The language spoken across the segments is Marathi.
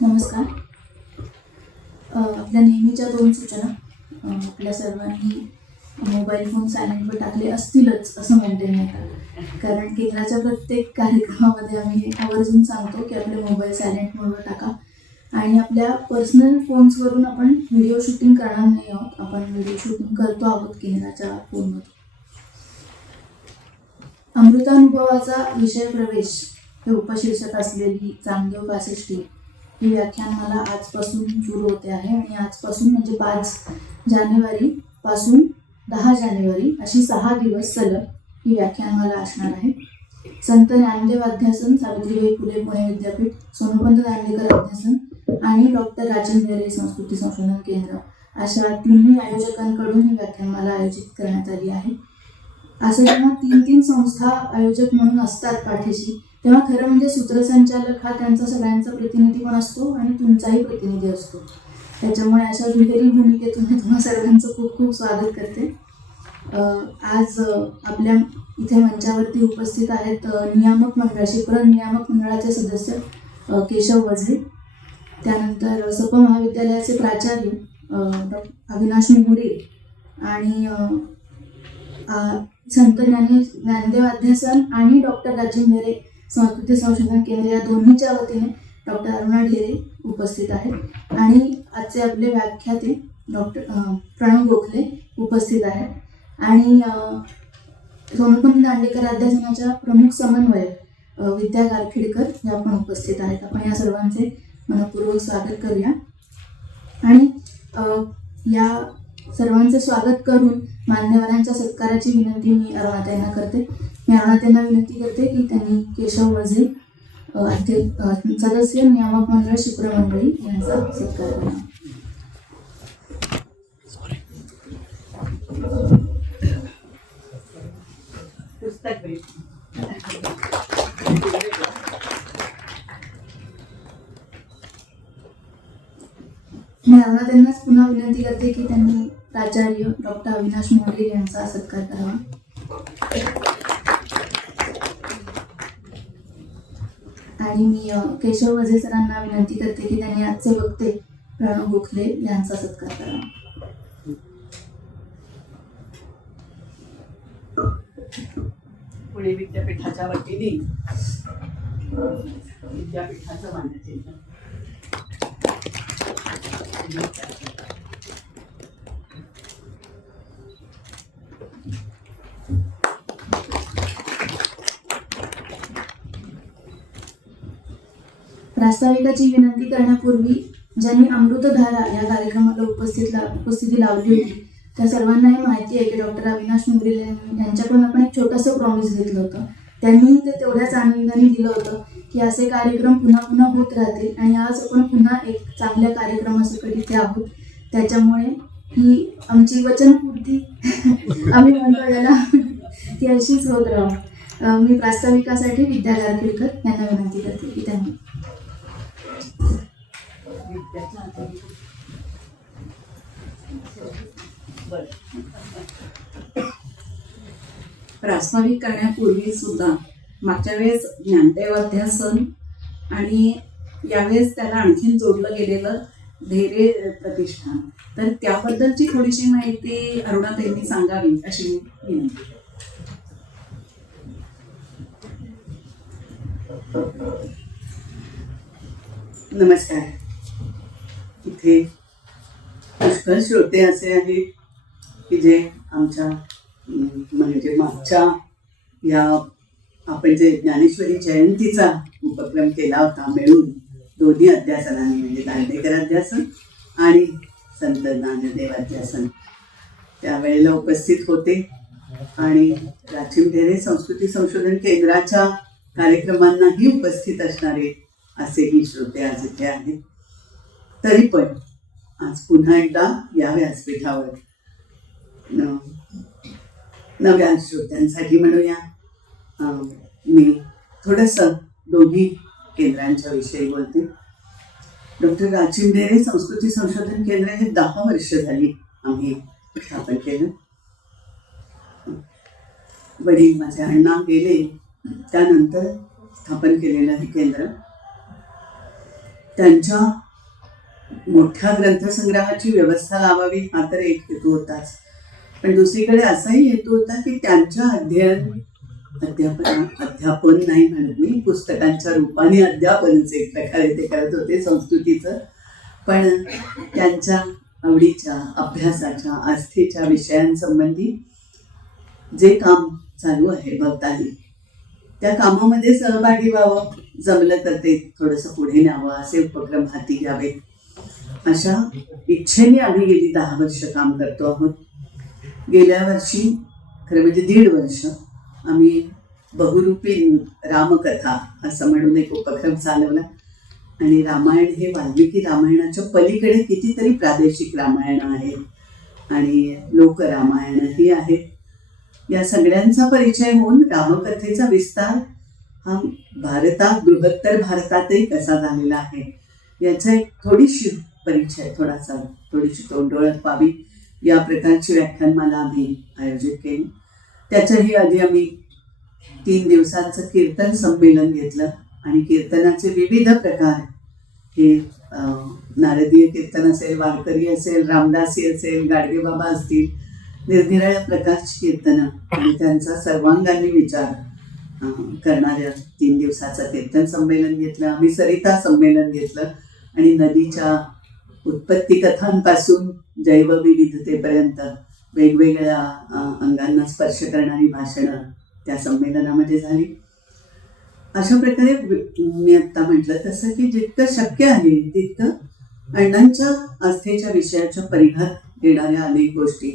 नमस्कार. आपल्या नेहमीच्या 2 सूचना. आपल्या सर्वांनी मोबाईल फोन सायलेंटवर टाकले असतीलच असं म्हणता नाही का, कारण केंद्राच्या प्रत्येक कार्यक्रमामध्ये आम्ही हे आवर्जून सांगतो की आपले मोबाईल सायलेंट मोडवर टाका आणि आपल्या पर्सनल फोन्सवरून आपण व्हिडिओ शूटिंग करणार नाही आहोत. आपण व्हिडिओ शूटिंग करतो आहोत केंद्राच्या फोनवर. अमृतानुभवाचा विषय प्रवेश हे उपशीर्षक असलेली चांगदेव वासिष्ठी ही व्याख्यानमाला आजपासून सुरू होते आहे आणि आजपासून म्हणजे 5 जानेवारीपासून 10 जानेवारी अशी 6 दिवस सलग ही व्याख्यानमाला असणार आहे. संत ज्ञानदेव अध्यासन, सावित्रीबाई फुले पुणे विद्यापीठ, सोनोपंत दांडेकर अध्यासन आणि डॉक्टर राजेंद्र ढेरे संस्कृती संशोधन केंद्र अशा तिन्ही आयोजकांकडून ही व्याख्यानमाला आयोजित करण्यात आली आहे. असं जेव्हा 3 संस्था आयोजक म्हणून असतात पाठीशी, तेव्हा खरं म्हणजे सूत्रसंचालक हा त्यांचा सगळ्यांचा प्रतिनिधी पण असतो आणि तुमचाही प्रतिनिधी असतो. त्याच्यामुळे अशा दुहेरी भूमिकेतून मी तुम्हा सर्वांचं खूप खूप स्वागत करते. आज आपल्या इथे मंचावरती उपस्थित आहेत नियामक मंडळ, शिपरण नियामक मंडळाचे सदस्य केशव वझे, त्यानंतर सप महाविद्यालयाचे प्राचार्य अविनाश मोरे आणि संत ज्ञानदेव अध्यासन आणि डॉक्टर राजेंद्र ढेरे संस्कृती संशोधन केंद्र या दोन्हीच्या वतीने डॉक्टर अरुणा ढेरे उपस्थित आहेत आणि आजचे आपले व्याख्याते डॉक्टर प्रणव गोखले उपस्थित आहेत आणि सोनोपंत दांडेकर अध्यासनाच्या प्रमुख समन्वयक विद्या गारखेडकर या पण उपस्थित आहेत. आपण या सर्वांचे मनपूर्वक स्वागत करूया आणि या सर्वांचे स्वागत करून मान्यवरांच्या सत्काराची विनंती मी अरुणाताईंना करते. मी अरुणाताईंना विनंती करते की त्यांनी केशव वझे सदस्य नियामक मंडळ शिप्र मंडळी यांचा सत्कार करावा. मी अरुणाताईंनाच पुन्हा विनंती करते की त्यांनी प्राचार्य डॉक्टर अविनाश मोरे यांचा सत्कार करावा. आणि मी केशव वझे सरांना विनंती करते की त्यांनी आजचे वक्ते प्रणव गोखले यांचा सत्कार करावा. पुणे विद्यापीठाच्या वतीने विद्यापीठाचं मान्यचिन्ह प्रास्ताविकाची विनंती करण्यापूर्वी ज्यांनी अमृतधारा या कार्यक्रमाला उपस्थिती लावली होती त्या सर्वांनाही माहिती आहे की डॉक्टर अविनाश मोरे यांच्याकडून आपण एक छोटंसं प्रॉमिस घेतलं होतं. त्यांनी ते तेवढ्याच आनंदाने दिलं होतं की असे कार्यक्रम पुन्हा पुन्हा होत राहतील आणि आज आपण पुन्हा एक चांगल्या कार्यक्रमासाठी इथे आहोत. त्याच्यामुळे ही आमची वचनपूर्ती आम्ही म्हणतो याला ती अशीच होत राहू. मी प्रास्ताविकासाठी विद्या गारखेडकर यांना विनंती करते की त्यांनी प्रास्ताविक करण्यापूर्वी सुद्धा मागच्या वेळेस ज्ञानदेव अध्यासन आणि यावेळेस त्याला आणखीन जोडलं गेलेलं ढेरे प्रतिष्ठान, तर त्याबद्दलची थोडीशी माहिती अरुणाताईंनी सांगावी अशी विनंती. नमस्कार. इथे पुष्कळ श्रोते असे आहेत की जे आमच्या म्हणजे मागच्या या आपण जे ज्ञानेश्वरी जयंतीचा उपक्रम केला होता मिळून दोन्ही अध्यासनाने म्हणजे दांडेकर अध्यासन आणि संत ज्ञानदेव अध्यासन त्यावेळेला उपस्थित होते आणि राजेंद्र ढेरे संस्कृती संशोधन केंद्राच्या कार्यक्रमांनाही उपस्थित असणारे असेही श्रोते आज इथे आहेत. तरी पण आज पुन्हा एकदा या व्यासपीठावर नव्या श्रोत्यांसाठी म्हणूया मी थोडंसं दोन्ही केंद्रांच्या विषयी बोलते. डॉक्टर राजेंद्र ढेरे संस्कृती संशोधन केंद्र हे 10 वर्ष झाली आम्ही स्थापन केलं. वडील माझे अण्णा गेले त्यानंतर स्थापन केलेलं हे केंद्र त्यांच्या मोठ्या ग्रंथसंग्रहाची व्यवस्था लावावी हा तर एक हेतू होताच, पण दुसरीकडे असाही हेतू होता की त्यांच्या अध्यापन नाही म्हणत मी, पुस्तकांच्या रूपाने अध्यापनच एक प्रकारे ते करत होते संस्कृतीचं, पण त्यांच्या आवडीच्या अभ्यासाच्या आस्थेच्या विषयांसंबंधी जे काम चालू आहे भवताली त्या कामामध्ये सहभागी व्हावं, जमलं तर ते थोडंसं पुढे न्यावं, असे उपक्रम हाती घ्यावेत, अशा इच्छेने आम्ही गेली 10 वर्ष काम करतो आहोत. गेल्या वर्षी खरं म्हणजे 1.5 वर्ष आम्ही बहुरूपी रामकथा असं म्हणून एक उपक्रम चालवला. आणि रामायण हे वाल्मिकी रामायणाच्या पलीकडे कितीतरी प्रादेशिक रामायण आहेत आणि लोकरामायणही आहेत. या सगळ्यांचा परिचय होऊन रामकथेचा विस्तार हा भारतात, बृहत्तर भारतातही कसा झालेला आहे याचा एक थोडीशी तोंडओळख व्हावी या प्रकारची व्याख्यानमाला आम्ही आयोजित केली. त्याच्याही आधी आम्ही 3 दिवसांचं कीर्तन संमेलन घेतलं आणि कीर्तनाचे विविध प्रकार हे नारदीय कीर्तन असेल, वारकरी असेल, रामदासी असेल, गाडगे बाबा असतील, निरनिराळ्या प्रकारची कीर्तनं आणि त्यांचा सर्वांगाने विचार करणाऱ्या 3 दिवसाचं कीर्तन संमेलन घेतलं. आम्ही सरिता संमेलन घेतलं आणि नदीच्या उत्पत्ती कथांपासून जैवविविधतेपर्यंत वेगवेगळ्या अंगांना स्पर्श करणारी भाषणं त्या संमेलनामध्ये झाली. अशा प्रकारे मी आत्ता म्हटलं तसं की जितकं शक्य आहे तितकं अण्णांच्या आस्थेच्या विषयाच्या परिघात येणाऱ्या अनेक गोष्टी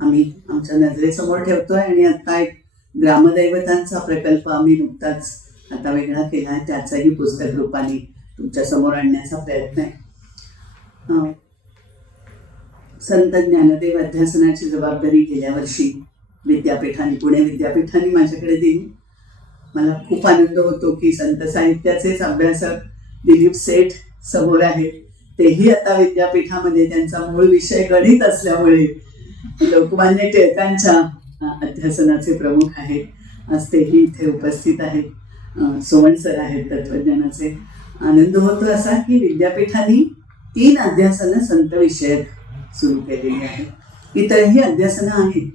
आम्ही आमच्या नजरेसमोर ठेवतोय. आणि आता एक ग्रामदैवतांचा प्रकल्प आम्ही नुकताच आता वेगळा केला आहे, त्याचाही पुस्तक रूपाने तुमच्या समोर आणण्याचा प्रयत्न आहे. संत ज्ञानदेव अध्यासनाची जबाबदारी गेल्या वर्षी विद्यापीठाने, पुणे विद्यापीठाने माझ्याकडे दिली. मला खूप आनंद होतो की संत साहित्याचेच अभ्यासक दिलीप सेठ समोर आहेत, तेही आता विद्यापीठामध्ये त्यांचा मूळ विषय गणित असल्यामुळे लोकमान्य टिळकांच्या अध्यासनाचे प्रमुख आहेत. आज तेही इथे उपस्थित आहेत. सोमण सर आहेत तत्वज्ञानाचे. आनंद होतो असा की विद्यापीठाने 3 अध्यासनं संत विषयक सुरू केलेली आहेत. इतरही अध्यासनं आहेत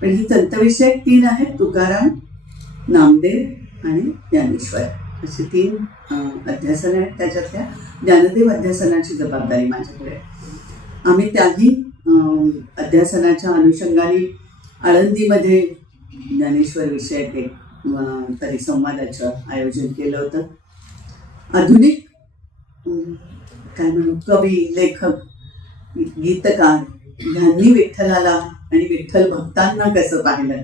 पण ही संत विषयक 3 आहेत. तुकाराम, नामदेव आणि ज्ञानेश्वर अशी 3 अध्यासनं आहेत. त्याच्यातल्या ज्ञानदेव अध्यासनाची जबाबदारी माझ्याकडे आहे. आम्ही त्याही अध्यासनाच्या अनुषंगाने आळंदीमध्ये ज्ञानेश्वर विषयक एक परिसंवादाचं आयोजन केलं होतं. आधुनिक काय म्हणू, कवी, लेखक, गीतकार यांनी विठ्ठलाला आणि विठ्ठल भक्तांना कसं पाहिलं,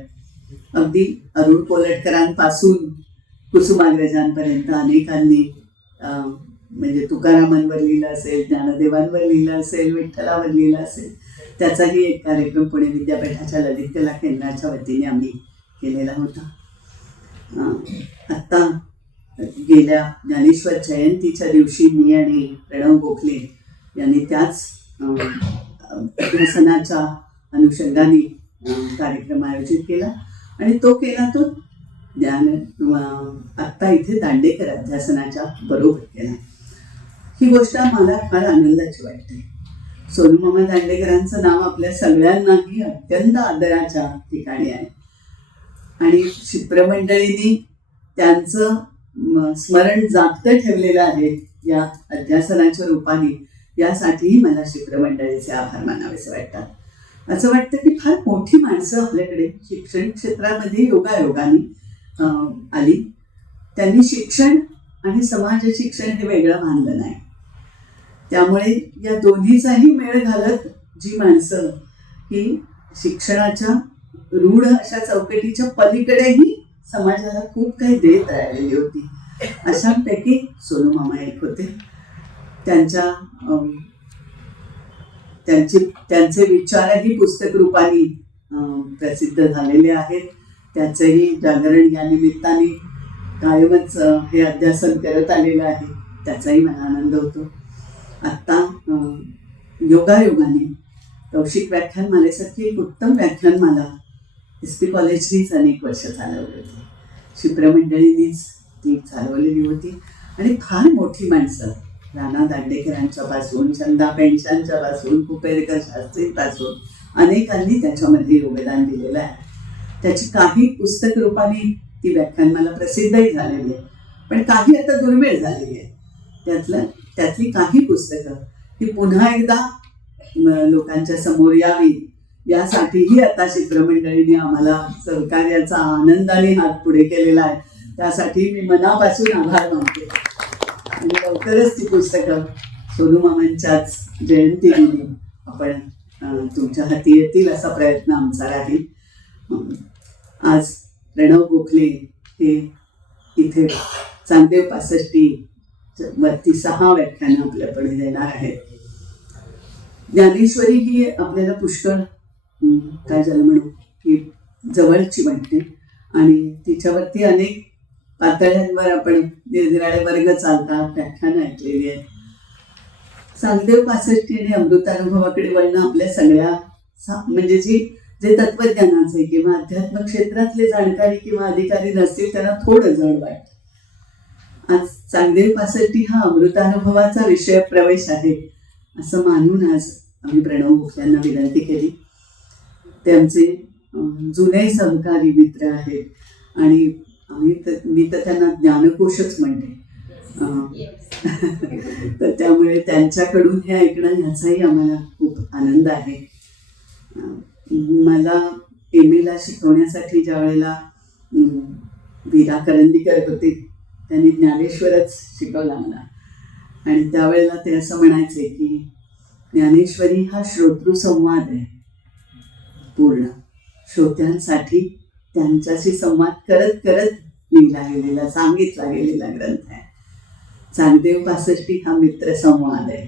अगदी अरुण कोलटकरांपासून कुसुमाग्रजांपर्यंत अनेकांनी म्हणजे तुकारामांवर लिहिलं असेल, ज्ञानदेवांवर लिहिलं असेल, विठ्ठलावर लिहिलं असेल, त्याचाही एक कार्यक्रम पुणे विद्यापीठाच्या ललित कला केंद्राच्या वतीने आम्ही केलेला होता. आत्ता गेल्या ज्ञानेश्वर जयंतीच्या दिवशी मी आणि प्रणव गोखले यांनी त्याच अध्यासनाच्या अनुषंगाने कार्यक्रम आयोजित केला आणि तो केला तो आत्ता इथे दांडेकर अध्यासनाच्या बरोबर केला. ही गोष्ट मला फार आनंदाची वाटते. सोनूमामा दांडेकरांचं नाव आपल्या सगळ्यांनाही अत्यंत आदराच्या ठिकाणी आहे आणि शिप्रमंडळींनी त्यांचं स्मरण जागतं ठेवलेलं आहे या अध्यासनाच्या रूपाने. यासाठीही मला शिप्रमंडळीचे आभार मानावेसे वाटतात. असं वाटतं की फार मोठी माणसं आपल्याकडे शिक्षण क्षेत्रामध्ये योगायोगाने आली. त्यांनी शिक्षण आणि समाज शिक्षण हे वेगळं मानलं नाही. त्यामुळे या दोन्हीचाही मेळ घालत जी माणसं ही शिक्षणाच्या रूढ अशा चौकटीच्या पलीकडेही समाजाला खूप काही देत राहिलेली होती, अशांपैकी सोनूमामा एक होते. त्यांचे विचारही पुस्तक रूपाने प्रसिद्ध झालेले आहेत. त्याचंही जागरण या निमित्ताने कायमच हे अध्यासन करत आलेलं आहे, त्याचाही मला आनंद होतो. आत्ता योगायोगाने कौशिक व्याख्यानमालेसारखी एक उत्तम व्याख्यानमाला SP कॉलेजनीच अनेक वर्ष चालवली होती, शिप्रमंडळींनीच ती चालवलेली होती आणि फार मोठी माणसं राणा दांडेकरांच्या पासून, चंदा पेंडशांच्या पासून, कुपेरकर शास्त्रींपासून अनेकांनी त्याच्यामध्ये योगदान दिलेलं आहे. त्याची काही पुस्तक रूपाने ती व्याख्यानमाला प्रसिद्धही झालेली आहे, पण काही आता दुर्मिळ झालेली आहे. त्यातली काही पुस्तकं ही पुन्हा एकदा लोकांच्या समोर यावी यासाठीही आता शिप्रमंडळीने आम्हाला सहकार्याचा आनंदाने हात पुढे केलेला आहे. त्यासाठी मी मनापासून आभार मानते. आणि लवकरच ती पुस्तकं सोनू मामांच्याच जयंतीदिनी आपण तुमच्या हाती येतील असा प्रयत्न आमचा राहील. आज प्रणव गोखले हे इथे चांगदेव 65 वरती 6 व्याख्यानं आपल्याकडे देणार आहेत. ज्ञानेश्वरी ही आपल्याला पुष्कळ काय झालं म्हणू की जवळची वाटते आणि तिच्यावरती अनेक पातळ्यांवर आपण निरनिराळे वर्ग चालतात, व्याख्यानं ऐकलेली आहेत. चांगदेव 65 आणि अमृतानुभवाकडे वळणं आपल्या सगळ्या म्हणजे जे तत्वज्ञानाचे किंवा अध्यात्म क्षेत्रातले जाणकारी किंवा अधिकारी नसतील त्यांना थोडं जड वाटतं. आज चांगदेव 65 हा अमृतानुभवाचा विषय प्रवेश आहे असं मानून आज आम्ही प्रणव गोखल्यांना विनंती केली. ते आमचे जुने सहकारी मित्र आहेत आणि मी तर त्यांना ज्ञानकोशच म्हणते. तर त्यामुळे त्यांच्याकडून हे ऐकणं ह्याचाही आम्हाला खूप आनंद आहे. मला MA ला शिकवण्यासाठी ज्या वेळेला वीरा करंदीकर होते त्यांनी ज्ञानेश्वरच शिकवला मला. आणि त्यावेळेला ते असं म्हणायचे की ज्ञानेश्वरी हा श्रोतृसंवाद आहे, पूर्ण श्रोत्यांसाठी त्यांच्याशी संवाद करत करत लिहिला गेलेला, सांगितला गेलेला ग्रंथ आहे. चांगदेव 65 हा मित्रसंवाद आहे.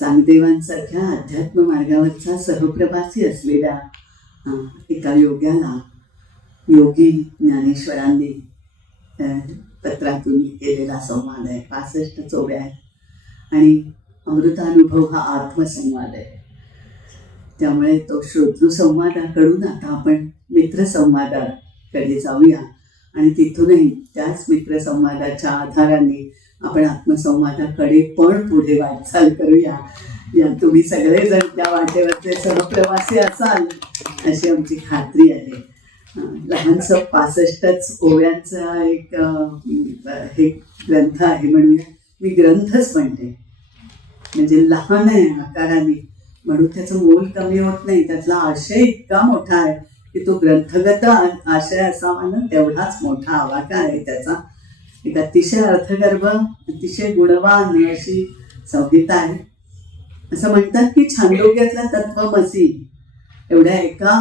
चांगदेवांसारख्या अध्यात्म मार्गावरचा सहप्रवासी असलेल्या एका योग्याला योगी ज्ञानेश्वरांनी पत्रातून केलेला संवाद आहे. 65 चोव्या आहेत आणि अमृतानुभव हा आत्मसंवाद आहे. त्यामुळे तो श्रोतृसंवादाकडून आता आपण मित्रसंवादाकडे जाऊया आणि तिथूनही त्याच मित्रसंवादाच्या आधाराने आपण आत्मसंवादाकडे पण पुढे वाटचाल करूया. या तुम्ही सगळेजण त्या वाटेवरचे सहप्रवासी असाल अशी आमची खात्री आहे. लहानसं 65च ओव्यांचा एक हे ग्रंथ आहे म्हणूया. मी ग्रंथच म्हणते म्हणजे लहान आहे आकाराने म्हणून त्याचं मोल कमी होत नाही. त्यातला आशय इतका मोठा आहे की तो ग्रंथगत आशय असावा ना तेवढाच मोठा आवाका आहे त्याचा. एक अतिशय अर्थगर्भ अतिशय गुणवान अशी संहिता आहे. असं म्हणतात की छांदोग्यातला तत्वमसी एवढ्या एका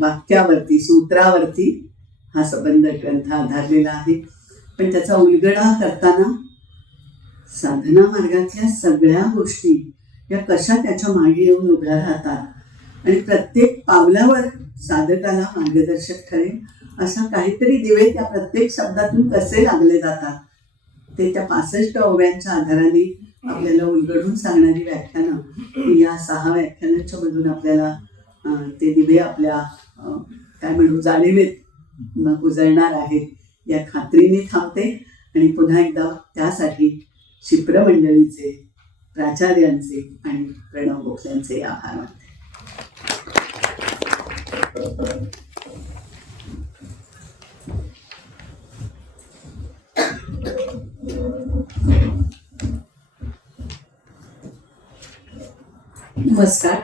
वाक्यावरती सूत्रावरती हा संबंध ग्रंथ आधारलेला आहे. पण त्याचा उलगडा करताना साधना मार्गातल्या सगळ्या गोष्टी या कशा त्याच्या मागे येऊन उभ्या राहतात आणि प्रत्येक पावलावर साधकाला मार्गदर्शक ठरेल अशा काहीतरी दिवे त्या प्रत्येक शब्दातून कसे लागले जातात ते त्या 65 ओव्यांच्या आधाराने आपल्याला उलगडून सांगणारी व्याख्यानं या 6 व्याख्यानांच्या मधून आपल्याला ते दिवे आपल्या काय म्हणू जाणीवेत उजळणार आहेत या खात्रीने थांबते. आणि पुन्हा एकदा त्यासाठी शिप्रमंडळीचे, प्राचार्यांचे आणि प्रणव गोखल्यांचे आभार मानते. नमस्कार.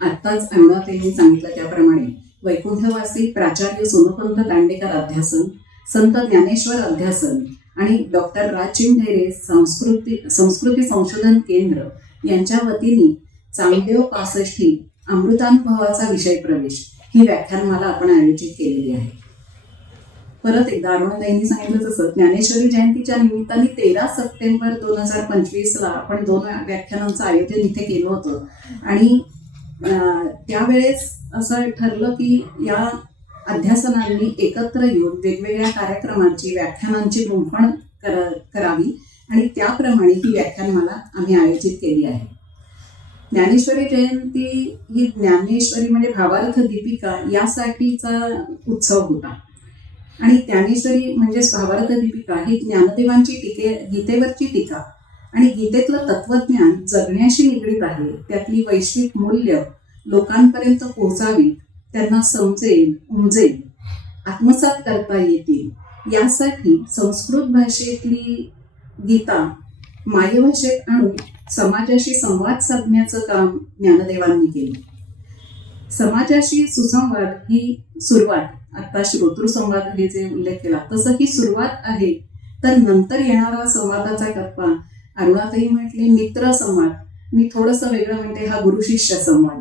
आत्ताच अरुणाताईंनी सांगितलं त्याप्रमाणे वैकुंठवासी प्राचार्य सोनोपंत दांडेकर अध्यासन, संत ज्ञानेश्वर अध्यासन आणि डॉक्टर राचिंढेरे संस्कृती संशोधन केंद्र यांच्या वतीने चांगदेव 65 अमृतानुभवाचा विषय प्रवेश ही व्याख्यानमाला आपण आयोजित केलेली आहे. परत एकदा अरुणाताईंनी सांगितलं तसं ज्ञानेश्वरी जयंतीच्या निमित्ताने 13 सप्टेंबर 2025 आपण 2 व्याख्यानांचं आयोजन इथे केलं होतं. आणि त्यावेळेस असं ठरलं की या अध्यासनांनी एकत्र येऊन वेगवेगळ्या कार्यक्रमांची व्याख्यानांची गुंफण करावी आणि त्याप्रमाणे ही व्याख्यानमाला आम्ही आयोजित केली आहे. ज्ञानेश्वरी जयंती ही ज्ञानेश्वरी म्हणजे भावार्थ दीपिका यासाठीचा उत्सव होता. आणि ज्ञानेश्वरी म्हणजेच भावार्थ दीपिका ही ज्ञानदेवांची गीतेवरची टीका आणि गीतेतलं तत्वज्ञान जगण्याशी निगडीत आहे. त्यातली वैश्विक मूल्य लोकांपर्यंत पोहोचावी, त्यांना समजेल, उमजेल, आत्मसात करता येतील यासाठी संस्कृत भाषेतली गीता मायभाषेत आणून समाजाशी संवाद साधण्याचं काम ज्ञानदेवांनी केलं. समाजाशी सुसंवाद ही सुरुवात, आता श्रोतृसंवाद हे जे उल्लेख केला तसं ही सुरुवात आहे. तर नंतर येणारा संवादाचा टप्पा अरुणाताई म्हटले मित्र संवाद, मी थोडंसं वेगळं म्हणते हा गुरुशिष्य संवाद.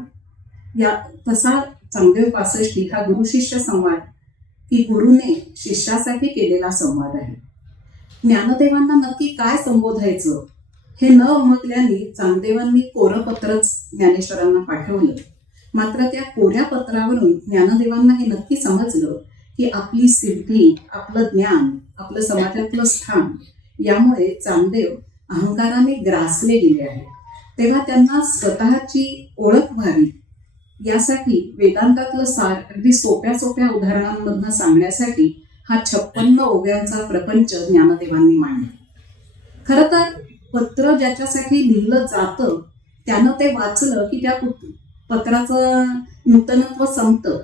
या तसा चांगदेव 65 हा गुरुशिष्य संवाद की गुरुने शिष्यासाठी केलेला संवाद आहे. ज्ञानदेवांना नक्की काय संबोधायचं हे न उमगल्याने चांगदेवांनी कोरं पत्रच ज्ञानेश्वरांना पाठवलं. मात्र त्या कोऱ्या पत्रावरून ज्ञानदेवांना हे नक्की समजलं की आपली सिद्धी, आपलं ज्ञान, आपलं समाजातलं स्थान यामुळे चांगदेव अहंकाराने ग्रासले गेले आहेत. तेव्हा त्यांना स्वतःची ओळख व्हावी यासाठी वेदांतातलं सार अगदी सोप्या सोप्या उदाहरणांमधनं सांगण्यासाठी हा 56 ओव्यांचा प्रपंच ज्ञानदेवांनी मांडला. खरं तर पत्र ज्याच्यासाठी लिहिलं जातं त्यानं ते वाचलं की त्या पत्राचं नूतनत्व संपतं,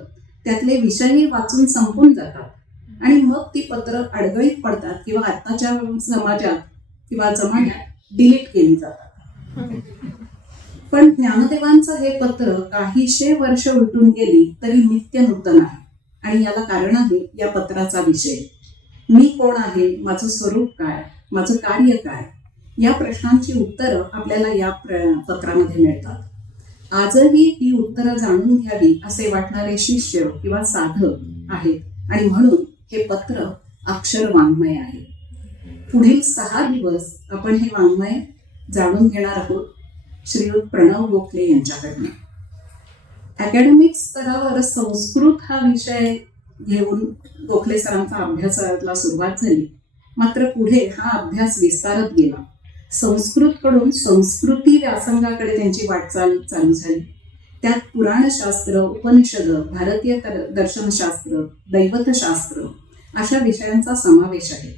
त्यातले विषयही वाचून संपून जातात आणि मग ती पत्र अडगळीत पडतात किंवा आत्ताच्या समाजात किंवा जमान्यात डिलीट केली जातात. पण ज्ञानदेवांचं हे पत्र काहीशे वर्ष उलटून गेली तरी नित्य नूतन आहे आणि याला कारण आहे या पत्राचा विषय. मी कोण आहे, माझं स्वरूप काय, माझं कार्य काय या प्रश्नांची उत्तरं आपल्याला या पत्रामध्ये मिळतात. आजही ही उत्तरं जाणून घ्यावी असे वाटणारे शिष्य किंवा साधक आहेत आणि म्हणून हे पत्र अक्षर वाङ्मय आहे. पुढील 6 दिवस आपण हे वाङ्मय जाणून घेणार आहोत श्रीयुत प्रणव गोखले यांच्याकडनं. अकॅडमिक स्तरावर संस्कृत हा विषय घेऊन गोखले सरांचा अभ्यासाला सुरुवात झाली. मात्र पुढे हा अभ्यास विस्तारत गेला. संस्कृतकडून संस्कृती व्यासंगाकडे त्यांची वाटचाल चालू झाली. त्यात पुराणशास्त्र, उपनिषद, भारतीय दर्शनशास्त्र, दैवतशास्त्र अशा विषयांचा समावेश आहे.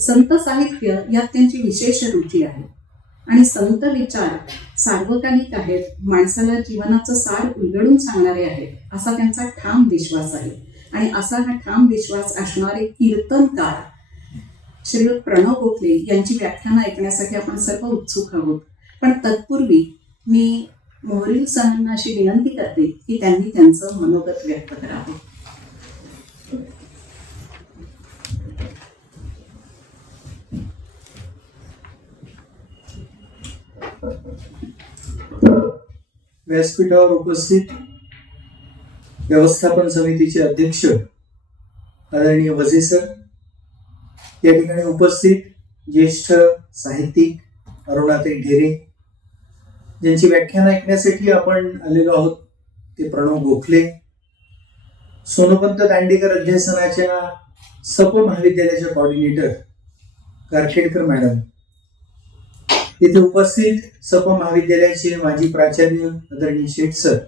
संत साहित्य यात त्यांची विशेष रुची आहे आणि संत विचार सार्वकालिक आहेत, माणसाला जीवनाचं सार उलगडून सांगणारे आहेत असा त्यांचा ठाम विश्वास आहे. आणि असा हा ठाम विश्वास असणारे कीर्तनकार श्रीयुत प्रणव गोखले यांची व्याख्यानं ऐकण्यासाठी आपण सर्व उत्सुक आहोत. पण तत्पूर्वी मी मोहरील सरांना अशी विनंती करते की त्यांनी त्यांचं मनोगत व्यक्त करावं. व्यासपीठावर उपस्थित व्यवस्थापन समितीचे अध्यक्ष आदरणीय वजे सर, या ठिकाणी उपस्थित ज्येष्ठ साहित्यिक अरुणाताई ढेरे, ज्यांची व्याख्यान ऐकण्यासाठी आपण आलेलो आहोत ते प्रणव गोखले, सोनोपंत दांडेकर अध्यासनाच्या सप महाविद्यालयाच्या कोऑर्डिनेटर कारखेडकर मॅडम, इथे उपस्थित सप महाविद्यालयाचे माजी प्राचार्य आदरणीय शेठ सर,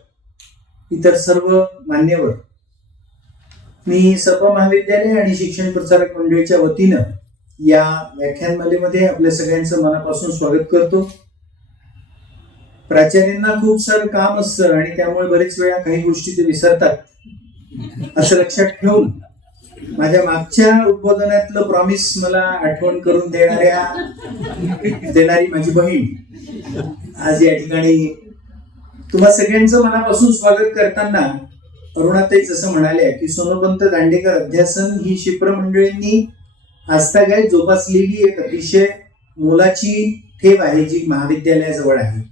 इतर सर्व मान्यवर, मी सप महाविद्यालय आणि शिक्षण प्रसारक मंडळीच्या वतीनं या व्याख्यानमालेमध्ये आपल्या सगळ्यांचं मनापासून स्वागत करतो. प्राचार्यांना खूप सारं काम असतं आणि त्यामुळे बरेच वेळा काही गोष्टी ते विसरतात असं लक्षात ठेवून माझ्या मागच्या उद्बोधनातलं प्रॉमिस मला आठवण करून देणारी माझी बहीण आज या ठिकाणी तुम्हा सगळ्यांचं मनापासून स्वागत करताना अरुणाताई जसं म्हणाल्या की सोनोपंत दांडेकर अध्यासन ही शिप्र मंडळींनी आजतागायत जोपासलेली एक अतिशय मोलाची ठेव आहे जी महाविद्यालयाजवळ आहे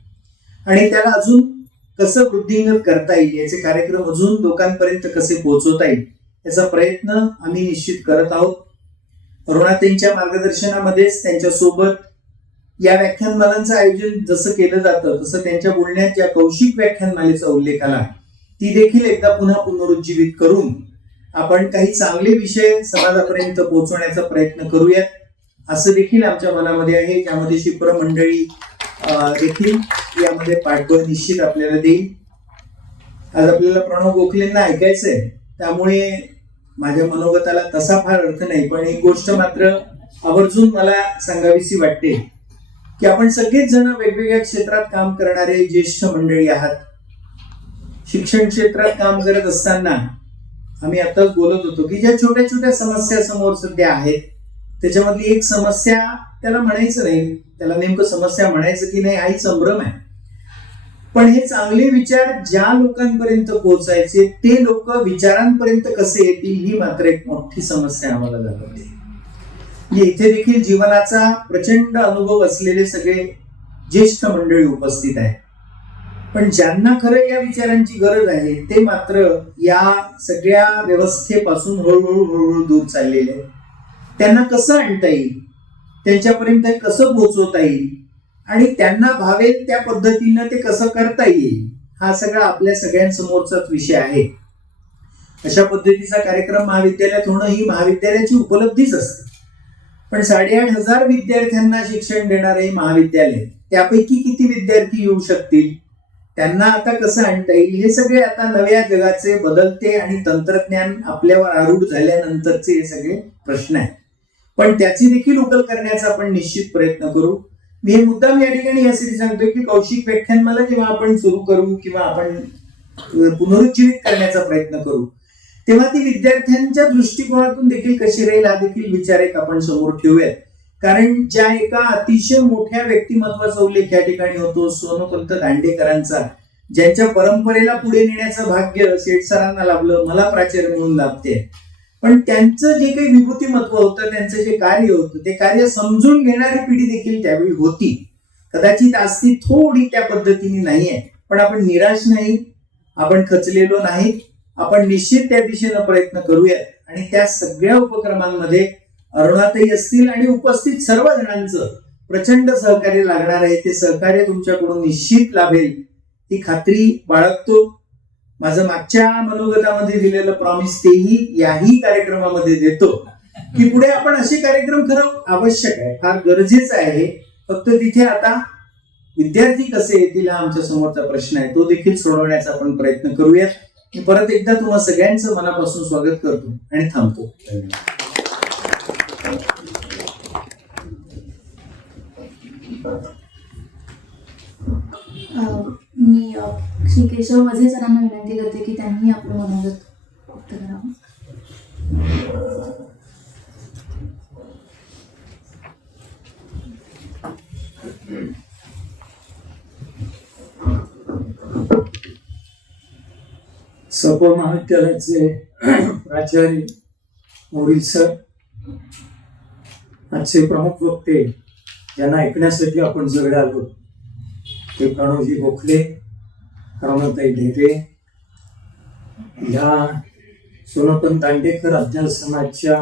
आणि त्याला अजून कसं वृद्धिंगत करता येईल, याचे कार्यक्रम अजून लोकांपर्यंत कसे पोहोचवता येईल याचा प्रयत्न आम्ही निश्चित करत आहोत. अरुणाताईंच्या मार्गदर्शनामध्येच त्यांच्यासोबत या व्याख्यानमालांचं आयोजन जसं केलं जातं तसं त्यांच्या बोलण्यात ज्या कौशिक व्याख्यानमालेचा उल्लेख आला ती देखील एकदा पुन्हा पुनरुज्जीवित करून आपण काही चांगले विषय समाजापर्यंत पोहोचवण्याचा प्रयत्न करूयात असं देखील आमच्या मनामध्ये आहे, ज्यामध्ये शिप्र मंडळी देखील यामध्ये पाठबळ निश्चित आपल्याला देईल. आज आपल्याला प्रणव गोखलेंना ऐकायचंय, त्यामुळे माझ्या मनोगताला तसा फार अर्थ नाही, पण एक गोष्ट मात्र आवर्जून मला सांगावीशी वाटते की आपण सगळेच जण वेगवेगळ्या क्षेत्रात काम करणारे ज्येष्ठ मंडळी आहात. शिक्षण क्षेत्रात काम करत असताना आम्ही आताच बोलत होतो की ज्या छोट्या छोट्या समस्या समोर सध्या आहेत, त्याच्यामधली एक समस्या, त्याला म्हणायचं नाही, त्याला नेमकं समस्या म्हणायचं की नाही हाही संभ्रम आहे, पण हे चांगले विचार ज्या लोकांपर्यंत पोहोचायचे ते लोक विचारांपर्यंत कसे येतील ही मात्र एक मोठी समस्या आम्हाला जाणवते. इथे देखील जीवनाचा प्रचंड अनुभव असलेले सगळे ज्येष्ठ मंडळी उपस्थित आहेत, पण ज्यांना खरं या विचारांची गरज आहे ते मात्र या सगळ्या व्यवस्थेपासून हळूहळू दूर चाललेले आहेत. त्यांना कसं आणता येईल, त्यांच्यापर्यंत कसं पोहोचवता येईल आणि त्यांना भावेल त्या पद्धतीनं ते कसं करता येईल, हा सगळा आपल्या सगळ्यांसमोरचाच विषय आहे. अशा पद्धतीचा कार्यक्रम महाविद्यालयात होणं ही महाविद्यालयाची उपलब्धीच असते. पण 8,500 विद्यार्थ्यांना शिक्षण देणारे हे महाविद्यालय, त्यापैकी किती विद्यार्थी येऊ शकतील, त्यांना आता कसं आणता येईल, हे सगळे आता नव्या जगाचे बदलते आणि तंत्रज्ञान आपल्यावर आरूढ झाल्यानंतरचे हे सगळे प्रश्न आहेत. पण त्याची देखील उकल करण्याचा आपण निश्चित प्रयत्न करू. मी हे मुद्दाम या ठिकाणी यासाठी सांगतोय की कौशिक व्याख्यानमाला जेव्हा आपण सुरू करू किंवा आपण पुनरुज्जीवित करण्याचा प्रयत्न करू, तेव्हा ती विद्यार्थ्यांच्या दृष्टिकोनातून देखील कशी राहील हा देखील विचार एक आपण समोर ठेवूयात. कारण ज्या एका अतिशय मोठ्या व्यक्तिमत्वाचा उल्लेख या ठिकाणी होतो, सोनोपंत दांडेकरांचा, ज्यांच्या परंपरेला पुढे नेण्याचं भाग्य शेठ सरांना लाभलं, मला प्राचार्य म्हणून लाभते. पण त्यांचं जे काही विभूतिमत्व होतं, त्यांचं जे कार्य होतं, ते कार्य समजून घेणारी पिढी देखील त्यावेळी होती. कदाचित आज ती थोडी त्या पद्धतीने नाहीये, पण आपण निराश नाही, आपण खचलेलो नाही, आपण निश्चित त्या दिशेनं प्रयत्न करूयात. आणि त्या सगळ्या उपक्रमांमध्ये अरुणाताई असतील आणि उपस्थित सर्व जणांचं प्रचंड सहकार्य लागणार आहे. ते सहकार्य तुमच्याकडून निश्चित लाभेल ही खात्री बाळगतो. माझं मागच्या मनोगतामध्ये दिलेलं प्रॉमिस तेही याही कार्यक्रमामध्ये देतो की पुढे आपण असे कार्यक्रम खरं आवश्यक आहे, फार गरजेचं आहे. फक्त तिथे आता विद्यार्थी कसे येतील हा आमच्या समोरचा प्रश्न आहे, तो देखील सोडवण्याचा आपण प्रयत्न करूयात. मी परत एकदा तुम्हा सगळ्यांचं मनापासून स्वागत करतो आणि थांबतो. धन्यवाद. मी श्री केशव वझे सरांना विनंती करते की त्यांनी आपलं मनोगत व्यक्त करावं. सपो महाविद्यालयाचे प्राचार्य मोरील सर, आजचे प्रमुख वक्ते ज्यांना ऐकण्यासाठी आपण सगळे आलो, ते प्रणवजी गोखले, अरुणाताई ढेरे, ह्या सोनोपंत दांडेकर अध्यासनाच्या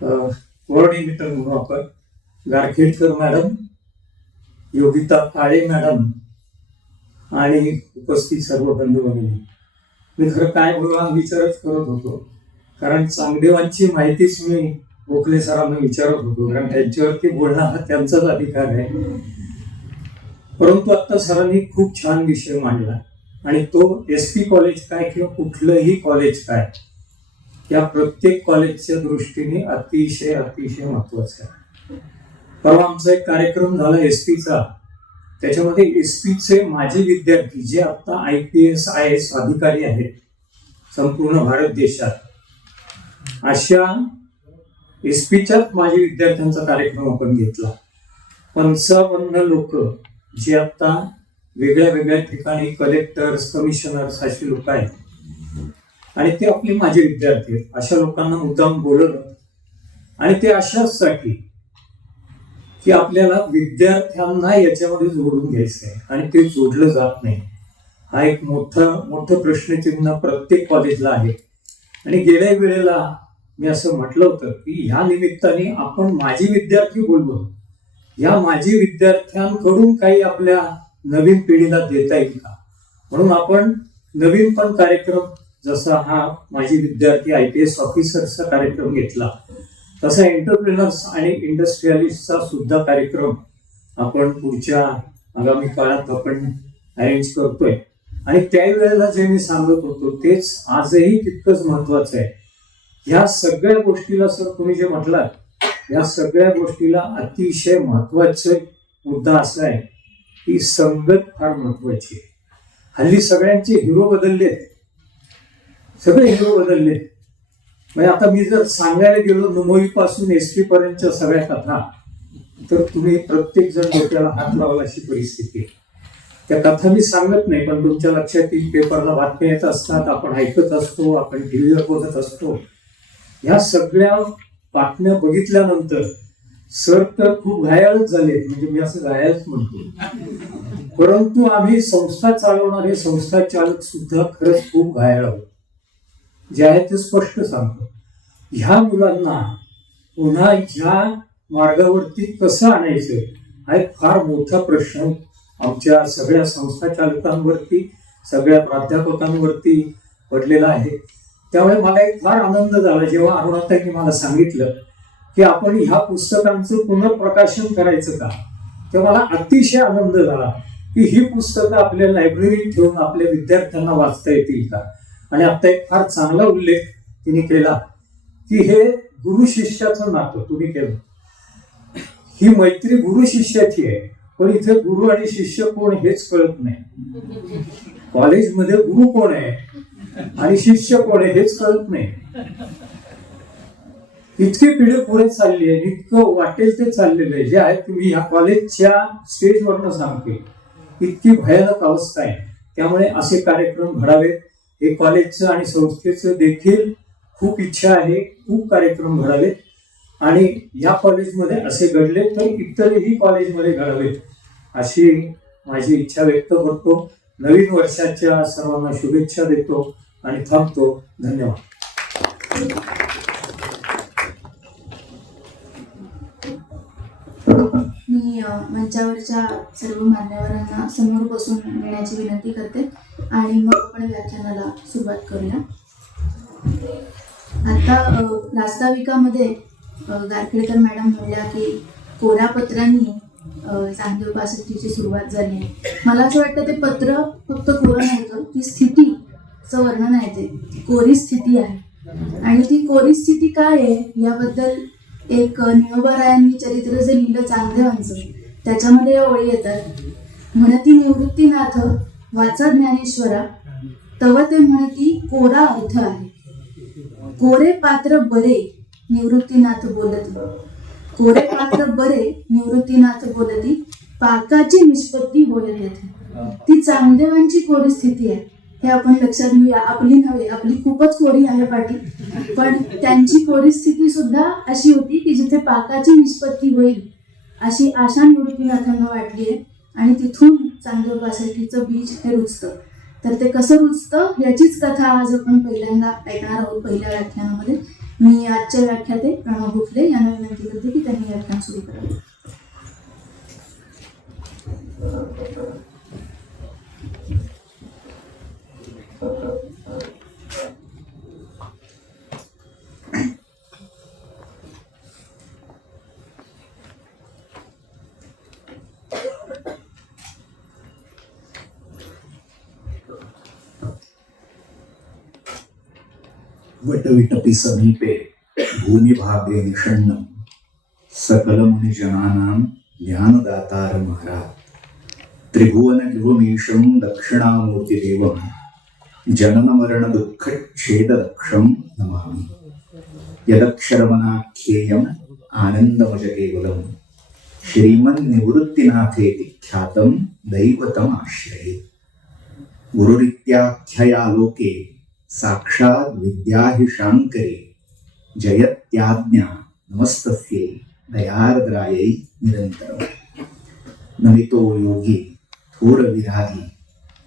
कोऑर्डिनेटर म्हणून आपण गारखेडकर मॅडम, योगिता काळे मॅडम आणि उपस्थित सर्व बंधू भगिनी. मी खरं काय बोलवा विचारच करत होतो, कारण चांगदेवांची माहितीच मी गोखले सरांना विचारत होतो, कारण त्यांच्यावरती बोलणं हा त्यांचाच अधिकार आहे. परंतु आता सरांनी खूप छान विषय मांडला आणि तो SP कॉलेज काय किंवा कुठलंही कॉलेज काय, या प्रत्येक कॉलेजच्या दृष्टीने अतिशय अतिशय महत्वाचं आहे. परवा आमचा एक कार्यक्रम झाला SPचा, त्याच्यामध्ये SPचे माझे विद्यार्थी जे आता IPS IAS अधिकारी आहेत संपूर्ण भारत देशात, अशा SPच्याच माझे विद्यार्थ्यांचा कार्यक्रम आपण घेतला. 55 लोक जे आता वेगळ्या वेगळ्या ठिकाणी कलेक्टर्स, कमिशनर्स अशी लोक आहेत आणि ते आपले माझे विद्यार्थी आहेत. अशा लोकांना मुद्दाम बोलवलं आणि ते अशाचसाठी की आपल्याला विद्यार्थ्यांना याच्यामध्ये जोडून घ्यायचं आहे आणि ते जोडलं जात नाही. हा एक मोठं प्रश्नचिन्ह प्रत्येक कॉलेजला आहे. आणि गेल्या वेळेला मी असं म्हटलं होतं की ह्या निमित्ताने आपण माझे विद्यार्थी बोलवू, या माझी विद्यार्थ्यांकडून काही आपल्या नवीन पिढीला देता येईल का, म्हणून आपण नवीन पण कार्यक्रम, जसा हा माझी विद्यार्थी IPS ऑफिसर्सचा कार्यक्रम घेतला, तसा एंटरप्रेनर्स आणि इंडस्ट्रियलिस्टचा सुद्धा कार्यक्रम आपण पुढच्या आगामी काळात आपण अरेंज करतोय. आणि त्यावेळेला जे मी सांगत होतो तेच आजही तितकंच महत्वाचं आहे. ह्या सगळ्या गोष्टीला सर तुम्ही जे म्हटलात, या सगळ्या गोष्टीला अतिशय महत्वाचा मुद्दा असा आहे की संगत फार महत्वाची आहे. हल्ली सगळ्यांचे हिरो बदलले, सगळे हिरो बदलले. म्हणजे आता मी जर सांगायला गेलो नुमोईपासून एसटी पर्यंतच्या सगळ्या कथा, तर तुम्ही प्रत्येक जण डोक्याला हात लावाल अशी परिस्थिती आहे. त्या कथा मी सांगत नाही, पण तुमच्या लक्षात येईल, पेपरला बातम्या येत असतात, आपण ऐकत असतो, आपण टीव्हीवर बघत असतो. ह्या सगळ्या बातम्या बघितल्यानंतर सर तर खूप घायाळच झाले, म्हणजे मी असं घायाळच म्हणतो. परंतु आम्ही संस्था चालवणारे संस्था चालक सुद्धा खरंच खूप घायाळ आहोत. जे आहे ते स्पष्ट सांगतो. ह्या मुलांना पुन्हा ह्या मार्गावरती कसं आणायचं हा एक फार मोठा प्रश्न आमच्या सगळ्या संस्था चालकांवरती, सगळ्या प्राध्यापकांवरती पडलेला आहे. त्यामुळे मला एक फार आनंद झाला जेव्हा अरुणाताईंनी मला सांगितलं की आपण ह्या पुस्तकांचं पुनर्प्रकाशन करायचं का. तेव्हा मला अतिशय आनंद झाला की ही पुस्तकं आपल्या लायब्ररीत ठेवून आपल्या विद्यार्थ्यांना वाचता येतील का. आणि आता एक फार चांगला उल्लेख तिने केला की हे गुरु शिष्याचं नातं तुम्ही केलं. ही मैत्री गुरु शिष्याची आहे, पण इथे गुरु आणि शिष्य कोण हेच कळत नाही. कॉलेजमध्ये गुरु कोण आहे आणि शिष्य कोण आहे हेच कळत नाही. इतकी पिढी पुढे चालली आहे, इतकं वाटेल ते चाललेलं आहे. जे आहे तुम्ही ह्या कॉलेजच्या स्टेजवरनं सांगते, इतकी भयानक अवस्था आहे. त्यामुळे असे कार्यक्रम घडावेत. हे कॉलेजचं आणि संस्थेचं देखील खूप इच्छा आहे, खूप कार्यक्रम घडावेत. आणि या कॉलेजमध्ये असे घडले तर इतरही कॉलेजमध्ये घडावेत अशी माझी इच्छा व्यक्त करतो. नवीन वर्षाच्या सर्वांना शुभेच्छा देतो आणि थांबतो. धन्यवाद. मी मंचावरच्या सर्व मान्यवरांना समोर बसून घेण्याची विनंती करते आणि मग आपण व्याख्यानाला सुरुवात करूया. आता प्रास्ताविकामध्ये गारखेडकर मॅडम म्हणल्या की कोऱ्या पत्रांनी चांगदेव पासष्टीची सुरुवात झाली आहे. मला असं वाटतं ते पत्र फक्त कोरं नव्हतं, ती स्थितीचं वर्णन आहे, ते कोरी स्थिती आहे. आणि ती कोरी स्थिती काय आहे याबद्दल एक निळोबारायांनी चरित्र जे लिहिलं चांगदेवांचं, त्याच्यामध्ये या ओळी येतात. म्हणती निवृत्तीनाथ वाचा ज्ञानेश्वरा, तव ते म्हणती कोरा अर्थ आहे. कोरे पात्र बरे निवृत्तीनाथ बोलती, कोरे पात्र बरे निवृत्तीनाथ बोलती, पाकाची निष्पत्ती होय येथे. ती चांगदेवांची कोरी स्थिती आहे, हे आपण लक्षात घेऊया. आपली नव्हे, आपली खूपच कोरी आहे पाठी, पण त्यांची कोरी स्थिती सुद्धा अशी होती की जिथे पाकाची निष्पत्ती होईल अशी आशा निवृत्तीनाथांना वाटली आहे. आणि तिथून चांगदेव पासष्टीचं बीज हे रुजतं. तर ते कसं रुजतं याचीच कथा आज आपण पहिल्यांदा ऐकणार आहोत पहिल्या व्याख्यानामध्ये. मी आजच्या व्याख्याते प्रणव भोसले यांना विनंती करते की त्यांनी व्याख्यान सुरू करावे. वटविटपि समीपे भूमिभागे निषण्णं सकलमुनिजनानां ज्ञानदातारमहरा त्रिभुवनगिरुमीशं दक्षिणामूर्तिदेवं जननमरणदुःखच्छेददक्षं नमामि. यदक्षरमनाख्येयम् आनन्दमजकेवलं श्रीमन्निवृत्तिनाथेति ख्यातं दैवतमाश्रये. गुरुरित्याख्ययालोके साक्षात् विद्या हि शाङ्करे जयत्याज्ञा नमस्तस्यै दयार्द्रायै निरन्तरम्. नमितो योगी थोर विरागी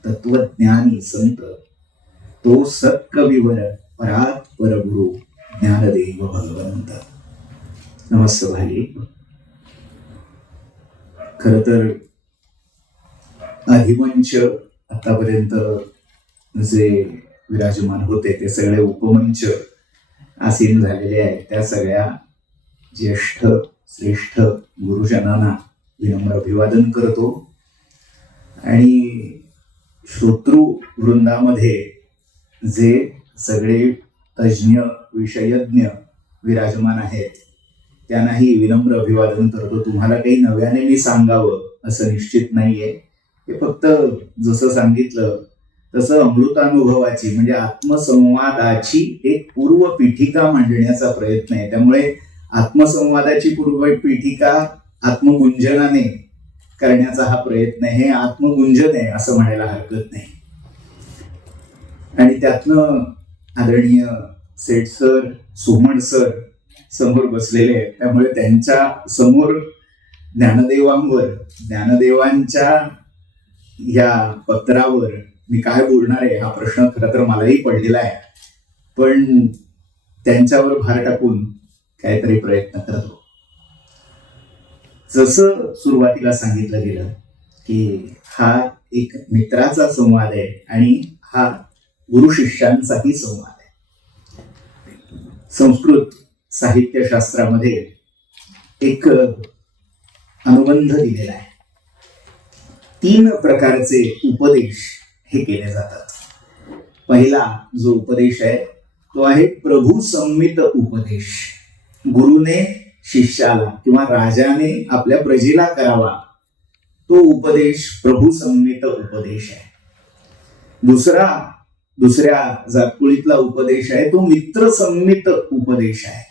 तत्वज्ञानी संत तो सत्कविवर परात् परगुरु ज्ञानदेव भगवंत. नमस्ते भाई. खर तर अधिमंच आतापर्यंत जे विराजमान होते ते सगळे उपमंच आसीन झालेले आहेत. त्या सगळ्या ज्येष्ठ श्रेष्ठ गुरुजनांना विनम्र अभिवादन करतो आणि श्रोतृ वृंदामध्ये जे सगळे तज्ज्ञ विषयज्ञ विराजमान आहेत त्यांनाही विनम्र अभिवादन करतो. तुम्हाला काही नव्याने मी सांगावं असं निश्चित नाहीये. हे फक्त जसं सांगितलं तसं अमृतानुभवाची म्हणजे आत्मसंवादाची एक पूर्व पीठिका मांडण्याचा प्रयत्न आहे. त्यामुळे आत्मसंवादाची पूर्व पीठिका आत्मगुंजनाने करण्याचा हा प्रयत्न आहे. हे आत्मगुंजन आहे असं म्हणायला हरकत नाही. आणि त्यातनं आदरणीय सेठ सर, सोमण सर समोर बसलेले आहेत. त्यामुळे त्यांच्या समोर ज्ञानदेवांवर, ज्ञानदेवांच्या या पत्रावर मी काय बोलणार आहे हा प्रश्न खरं तर मलाही पडलेला आहे. पण त्यांच्यावर भार टाकून काहीतरी प्रयत्न करतो. जसं सुरुवातीला सांगितलं गेलं की हा एक मित्राचा संवाद आहे आणि हा गुरु शिष्यांचाही संवाद आहे. संस्कृत साहित्यशास्त्रामध्ये एक अनुबंध दिलेला आहे. 3 प्रकारचे उपदेश हे केले जातात. पहिला जो उपदेश आहे तो आहे प्रभू संमित उपदेश. गुरुने शिष्याला किंवा राजाने आपल्या प्रजेला करावा तो उपदेश प्रभू संमित उपदेश आहे. दुसऱ्या जातकुळीतला उपदेश आहे तो मित्र संमित उपदेश आहे.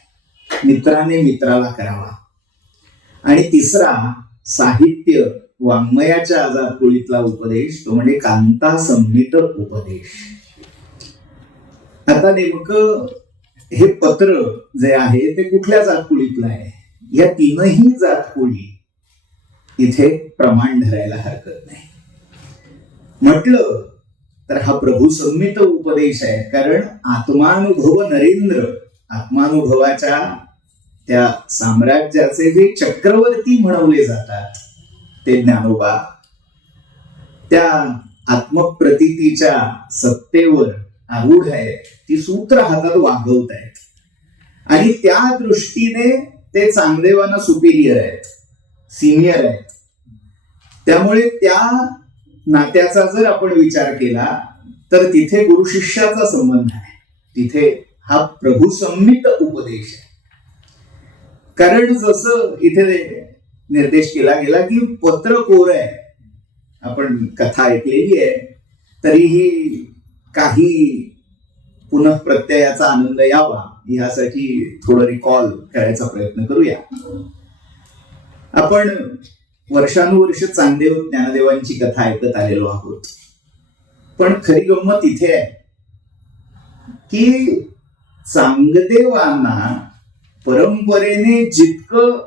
मित्राने मित्राला करावा. आणि तिसरा साहित्य वाङ्मयाच्या जातकुळीतला उपदेश तो म्हणजे कांता संमित उपदेश. आता नेमकं हे पत्र जे आहे ते कुठल्या जातकुळीतलं आहे? या 3ही जातकुळी इथे प्रमाण धरायला हरकत नाही. म्हटलं तर हा प्रभू संमित उपदेश आहे. कारण आत्मानुभव नरेंद्र, आत्मानुभवाच्या त्या साम्राज्याचे जे चक्रवर्ती म्हणवले जातात ते ज्ञानोबा त्या आत्मप्रतीतीच्या सत्तेवर आरूढ आहेत. ती सूत्र हातात वागवत आहेत आणि त्या दृष्टीने ते चांगदेवांना सुपिरियर आहेत, सिनियर आहेत. त्यामुळे त्या नात्याचा जर आपण विचार केला तर तिथे गुरु शिष्याचा संबंध आहे. तिथे हा प्रभू संमित उपदेश आहे. कारण जसं इथे निर्देश केला गेला की पत्र कोर आहे. आपण कथा ऐकलेली आहे तरीही काही पुनःप्रत्ययाचा आनंद यावा यासाठी थोडं रिकॉल करायचा प्रयत्न करूया. आपण वर्षानुवर्ष चांगदेव ज्ञानदेवांची कथा ऐकत आलेलो आहोत. पण खरी गंमत इथे आहे की चांगदेवांना परंपरेने जितकं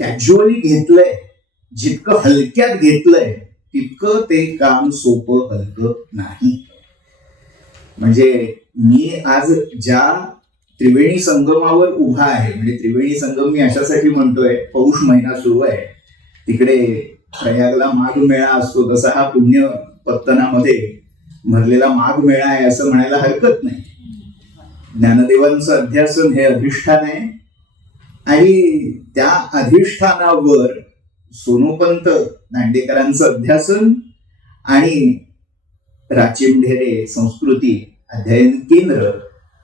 कॅज्युअली घेतलंय, जितकं हलक्यात घेतलंय तितकं ते काम सोपं हलकं नाही. म्हणजे मी आज ज्या त्रिवेणी संगमावर उभा आहे, म्हणजे त्रिवेणी संगम मी अशासाठी म्हणतोय, पौष महिना सुरू आहे, तिकडे प्रयागला माघ मेळा असतो, तसा हा पुण्य पत्तनामध्ये भरलेला माघ मेळा आहे असं म्हणायला हरकत नाही. ज्ञानदेवांचं अध्यासन हे अधिष्ठान आहे आणि त्या अधिष्ठानावर सोनोपंत दांडेकरांचं अध्यासन आणि राचिमढेरे संस्कृती अध्ययन केंद्र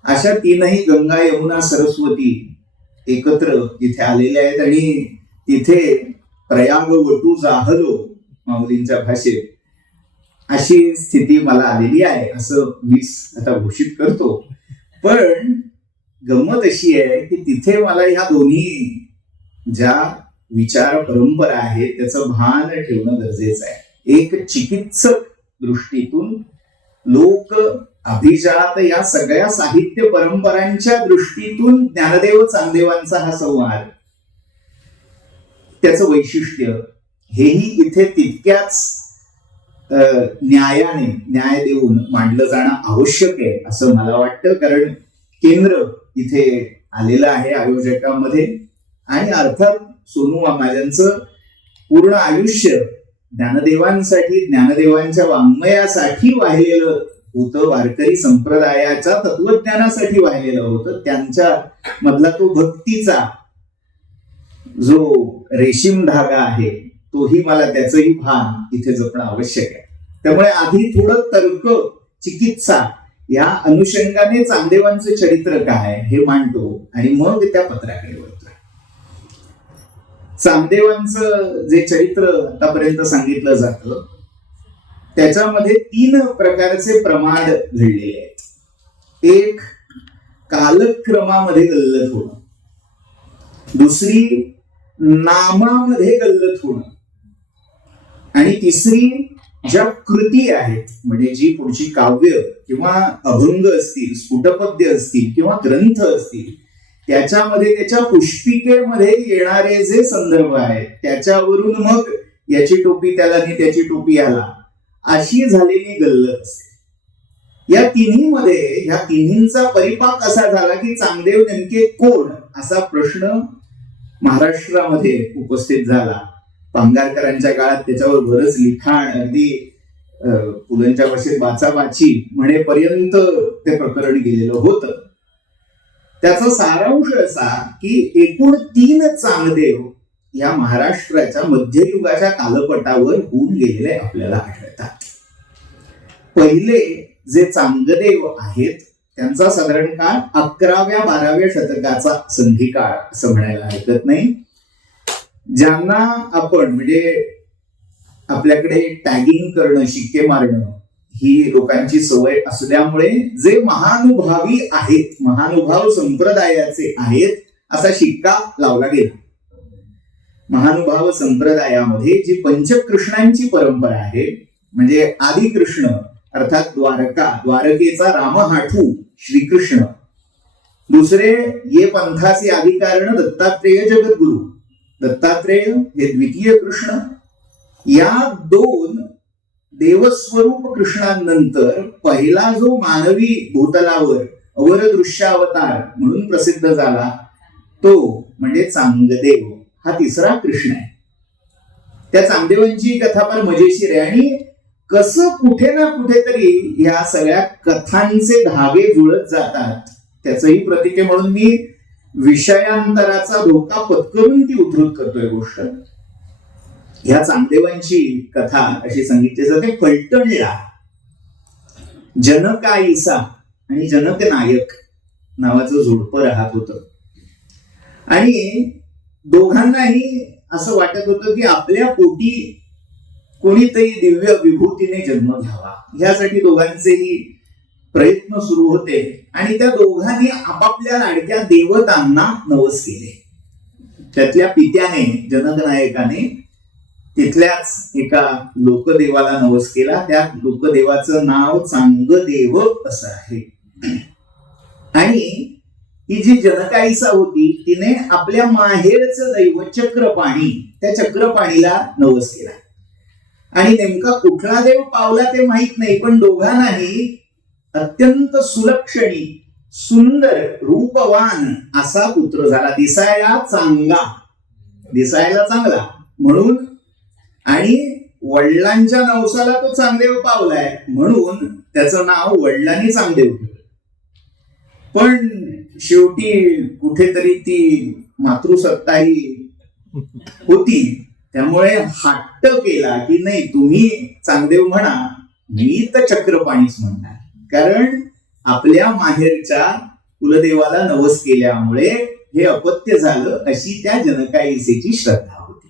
अशा 3ही गंगा यमुना सरस्वती एकत्र तिथे आलेल्या आहेत. आणि तिथे प्रयाग वटू जाहलो माऊलींच्या भाषेत अशी स्थिती मला आलेली आहे असं मीच आता घोषित करतो. पण गंमत अशी आहे की तिथे मला ह्या दोन्ही ज्या विचार परंपरा आहेत त्याचं भान ठेवणं गरजेचं आहे. एक चिकित्सक दृष्टीतून लोक अभिजात या सगळ्या साहित्य परंपरांच्या दृष्टीतून ज्ञानदेव चांगदेवांचा हा संवाद, त्याचं वैशिष्ट्य हेही इथे तितक्याच न्याय देऊन मांडलं जाणं आवश्यक आहे असं मला वाटतं. कारण केंद्र इथे आलेलं आहे आयोजकांमध्ये आणि अर्थात सोनू माझ्यांचं पूर्ण आयुष्य ज्ञानदेवांसाठी, ज्ञानदेवांच्या वाङ्मयासाठी वाहिलेलं होतं, वारकरी संप्रदायाच्या तत्वज्ञानासाठी वाहिलेलं होतं. त्यांच्या मधला तो भक्तीचा जो रेशीम धागा आहे तोही मला त्याचंही भान इथे जपणं आवश्यक आहे. त्यामुळे आधी थोडं तर्क, चिकित्सा या अनुषंगाने चांगदेवांचं चरित्र काय हे मांडतो आणि मग त्या पत्राकडे वळतो. चांगदेवांचं जे चरित्र आतापर्यंत सांगितलं जातं त्याच्यामध्ये 3 प्रकारचे प्रमाण घडलेले आहेत. एक, कालक्रमामध्ये गल्लत होणं. दुसरी, नामामध्ये गल्लत होणं. आणि तिसरी, ज्या कृती आहेत म्हणजे जी पुढची काव्य किंवा अभंग असतील, स्फुटपद्य असतील किंवा ग्रंथ असतील त्याच्यामध्ये त्याच्या पुष्पिकेमध्ये येणारे जे संदर्भ आहेत त्याच्यावरून मग याची टोपी त्याला आणि त्याची टोपी याला अशी झालेली गल्लत असते. या तिन्हीमध्ये ह्या तिन्हींचा परिपाक असा झाला की चांगदेव नेमके कोण असा प्रश्न महाराष्ट्रामध्ये उपस्थित झाला. पांगारकरांच्या काळात त्याच्यावर बरंच लिखाण, अगदी पुलंच्या भाषेत वाचावाची म्हणेपर्यंत ते प्रकरण गेलेलं होतं. त्याचा सारांश असा की एकूण 3 चांगदेव या महाराष्ट्राच्या मध्ययुगाच्या कालपटावर होऊन गेलेले आपल्याला आढळतात. पहिले जे चांगदेव आहेत त्यांचा साधारण काळ 11व्या-12व्या शतकाचा संधिकाळ असं म्हणायला हरकत नाही. ज्यांना आपण म्हणजे आपल्याकडे टॅगिंग करणं, शिक्के मारणं ही लोकांची सवय असल्यामुळे जे महानुभावी आहेत, महानुभाव संप्रदायाचे आहेत असा शिक्का लावला गेला. महानुभाव संप्रदायामध्ये जी पंचकृष्णांची परंपरा आहे म्हणजे आदिकृष्ण अर्थात द्वारकेचा रामहाठू श्रीकृष्ण, दुसरे ये पंथाचे आदिकारण दत्तात्रेय जगद्गुरु, दत्तात्रेय हे द्वितीय कृष्ण, या 2 देवस्वरूप कृष्णांनंतर पहिला जो मानवी भूतलावर अवरदृश्यावतार म्हणून प्रसिद्ध झाला तो म्हणजे चांगदेव हा 3रा कृष्ण आहे. त्या चांगदेवांची कथा फार मजेशीर आहे आणि कसं कुठे ना कुठेतरी ह्या सगळ्या कथांचे धागे जुळत जातात त्याचंही प्रतीक आहे. म्हणून मी विषयांतराचा धोका पत्करून ती उद्धृत करतोय गोष्ट. ह्या चांगदेवांची कथा अशी सांगितली जाते. फलटणला जनकाईसा आणि जनक नायक नावाचं जोडपं राहत होतं आणि दोघांनाही असं वाटत होतं की आपल्या पोटी कोणीतरी दिव्य विभूतीने जन्म घ्यावा. ह्यासाठी दोघांचेही प्रयत्न सुरू होते आणि त्या दोघांनी आपापल्या लाडक्या देवतांना नवस केले. त्यातल्या पित्याने, जनकनायकाने तिथल्याच एका लोकदेवाला नवस केला. त्या लोकदेवाचं नाव चांगदेव असं आहे. आणि ही जी जनकाईसा होती तिने आपल्या माहेरचं दैव चक्रपाणी, त्या चक्रपाणीला नवस केला आणि नेमका कुठला देव पावला ते माहित नाही, पण दोघांनाही अत्यंत सुलक्षणी, सुंदर, रूपवान असा पुत्र झाला. दिसायला चांगला म्हणून आणि वडिलांच्या नवसाला तो चांगदेव पावलाय म्हणून त्याचं नाव वडिलांनी चांगदेव ठेवलं. पण शेवटी कुठेतरी ती मातृसत्ताही होती त्यामुळे हट्ट केला की नाही, तुम्ही चांगदेव म्हणा, मी तर चक्रपाणीच म्हणणार. कारण आपल्या माहेरच्या कुलदेवाला नवस केल्यामुळे हे अपत्य झालं अशी त्या जनकाईसेची श्रद्धा होती.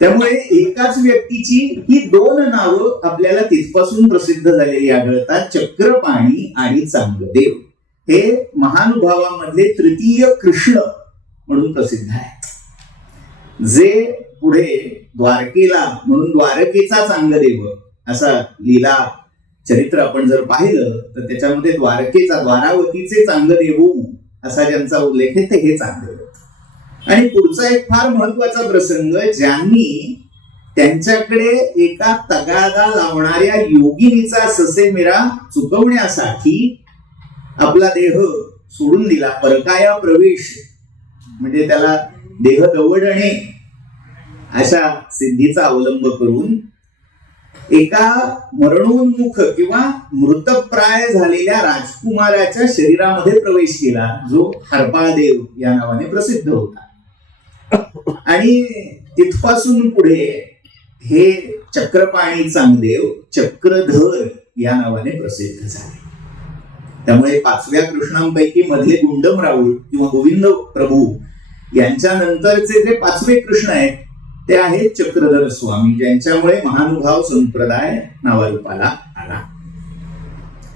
त्यामुळे एकाच व्यक्तीची ही 2 नावं आपल्याला तिथपासून प्रसिद्ध झालेली आढळतात. चक्रपाणी आणि चांगदेव हे महानुभावामधले 3य कृष्ण म्हणून प्रसिद्ध आहे. जे पुढे द्वारकेला म्हणून द्वारकेचा चांगदेव असा लीला चरित्र आपण जर पाहिलं तर त्याच्यामध्ये द्वारकेचा, द्वारावतीचे चांगदेव असा ज्यांचा उल्लेख आहे ते हे चांगदेव. आणि पुढचा एक फार महत्वाचा प्रसंग, ज्यांनी त्यांच्याकडे एका तगादा लावणाऱ्या योगिनीचा ससेमिरा चुकवण्यासाठी आपला देह सोडून दिला, परकाया प्रवेश म्हणजे त्याला देह दवडणे अशा सिद्धीचा अवलंब करून एका मरणोन्मुख किंवा मृतप्राय झालेल्या राजकुमाराच्या शरीरामध्ये प्रवेश केला जो हरपाळदेव या नावाने प्रसिद्ध होता. आणि तिथपासून पुढे हे चक्रपाणी चांगदेव चक्रधर या नावाने प्रसिद्ध झाले. त्यामुळे 5व्या कृष्णांपैकी मधले गुंडम राऊळ किंवा गोविंद प्रभू यांच्या नंतरचे जे 5वे कृष्ण आहेत ते आहेत चक्रधर स्वामी, ज्यांच्यामुळे महानुभाव संप्रदाय नावारूपाला आला.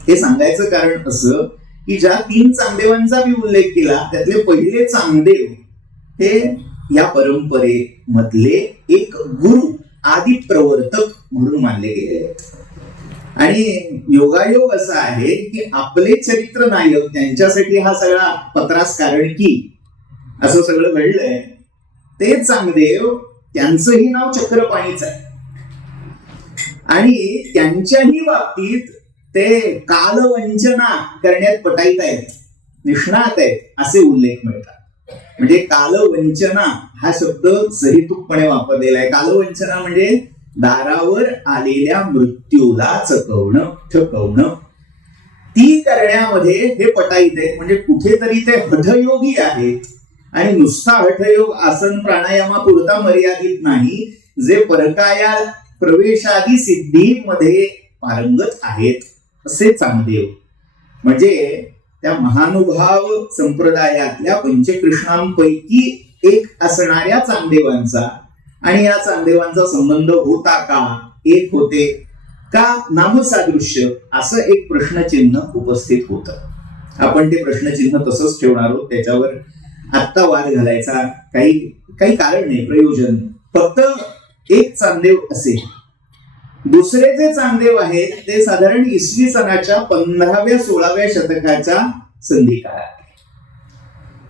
हे सांगायचं कारण असं की ज्या 3 चांगदेवांचा मी उल्लेख केला त्यातले पहिले चांगदेव हे या परंपरेमधले एक गुरु आदि प्रवर्तक म्हणून मानले गेले आहेत. आणि योगायोग असा आहे की आपले चरित्र नायक त्यांच्यासाठी हा सगळा पत्रास कारण की असं सगळं घडलंय ते चांगदेव, त्यांचंही नाव चक्रपाणीच आहे आणि त्यांच्याही बाबतीत ते कालवंचना करण्यात पटाईत आहेत, निष्णात आहेत असे उल्लेख मिळतात. म्हणजे कालवंचना हा शब्द सहितूकपणे वापरलेला आहे. कालवंचना म्हणजे दारावर आलेल्या मृत्यूला चकवणं, ठकवणं, ती करण्यामध्ये हे पटाईत आहेत. म्हणजे कुठेतरी ते हठयोगी आहेत आणि नुसता हठयोग आसन प्राणायामापुरता मर्यादित नाही, जे परकाया प्रवेशादी सिद्धीमध्ये पारंगत आहेत असे चांगदेव. म्हणजे त्या महानुभाव संप्रदायातल्या पंचकृष्णांपैकी एक असणाऱ्या चांगदेवांचा आणि या चांगदेवांचा संबंध होता का, एक होते का नामसादृश्य, असं एक प्रश्नचिन्ह उपस्थित होतं. आपण ते प्रश्नचिन्ह तसंच ठेवणार आहोत. त्याच्यावर आत्ता वाद घालायचा काही कारण नाही, प्रयोजन. फक्त एक चांगदेव असेल. दुसरे जे चांगदेव आहेत ते साधारण इसवी सनाच्या 15व्या-16व्या शतकाच्या संधिकाळात,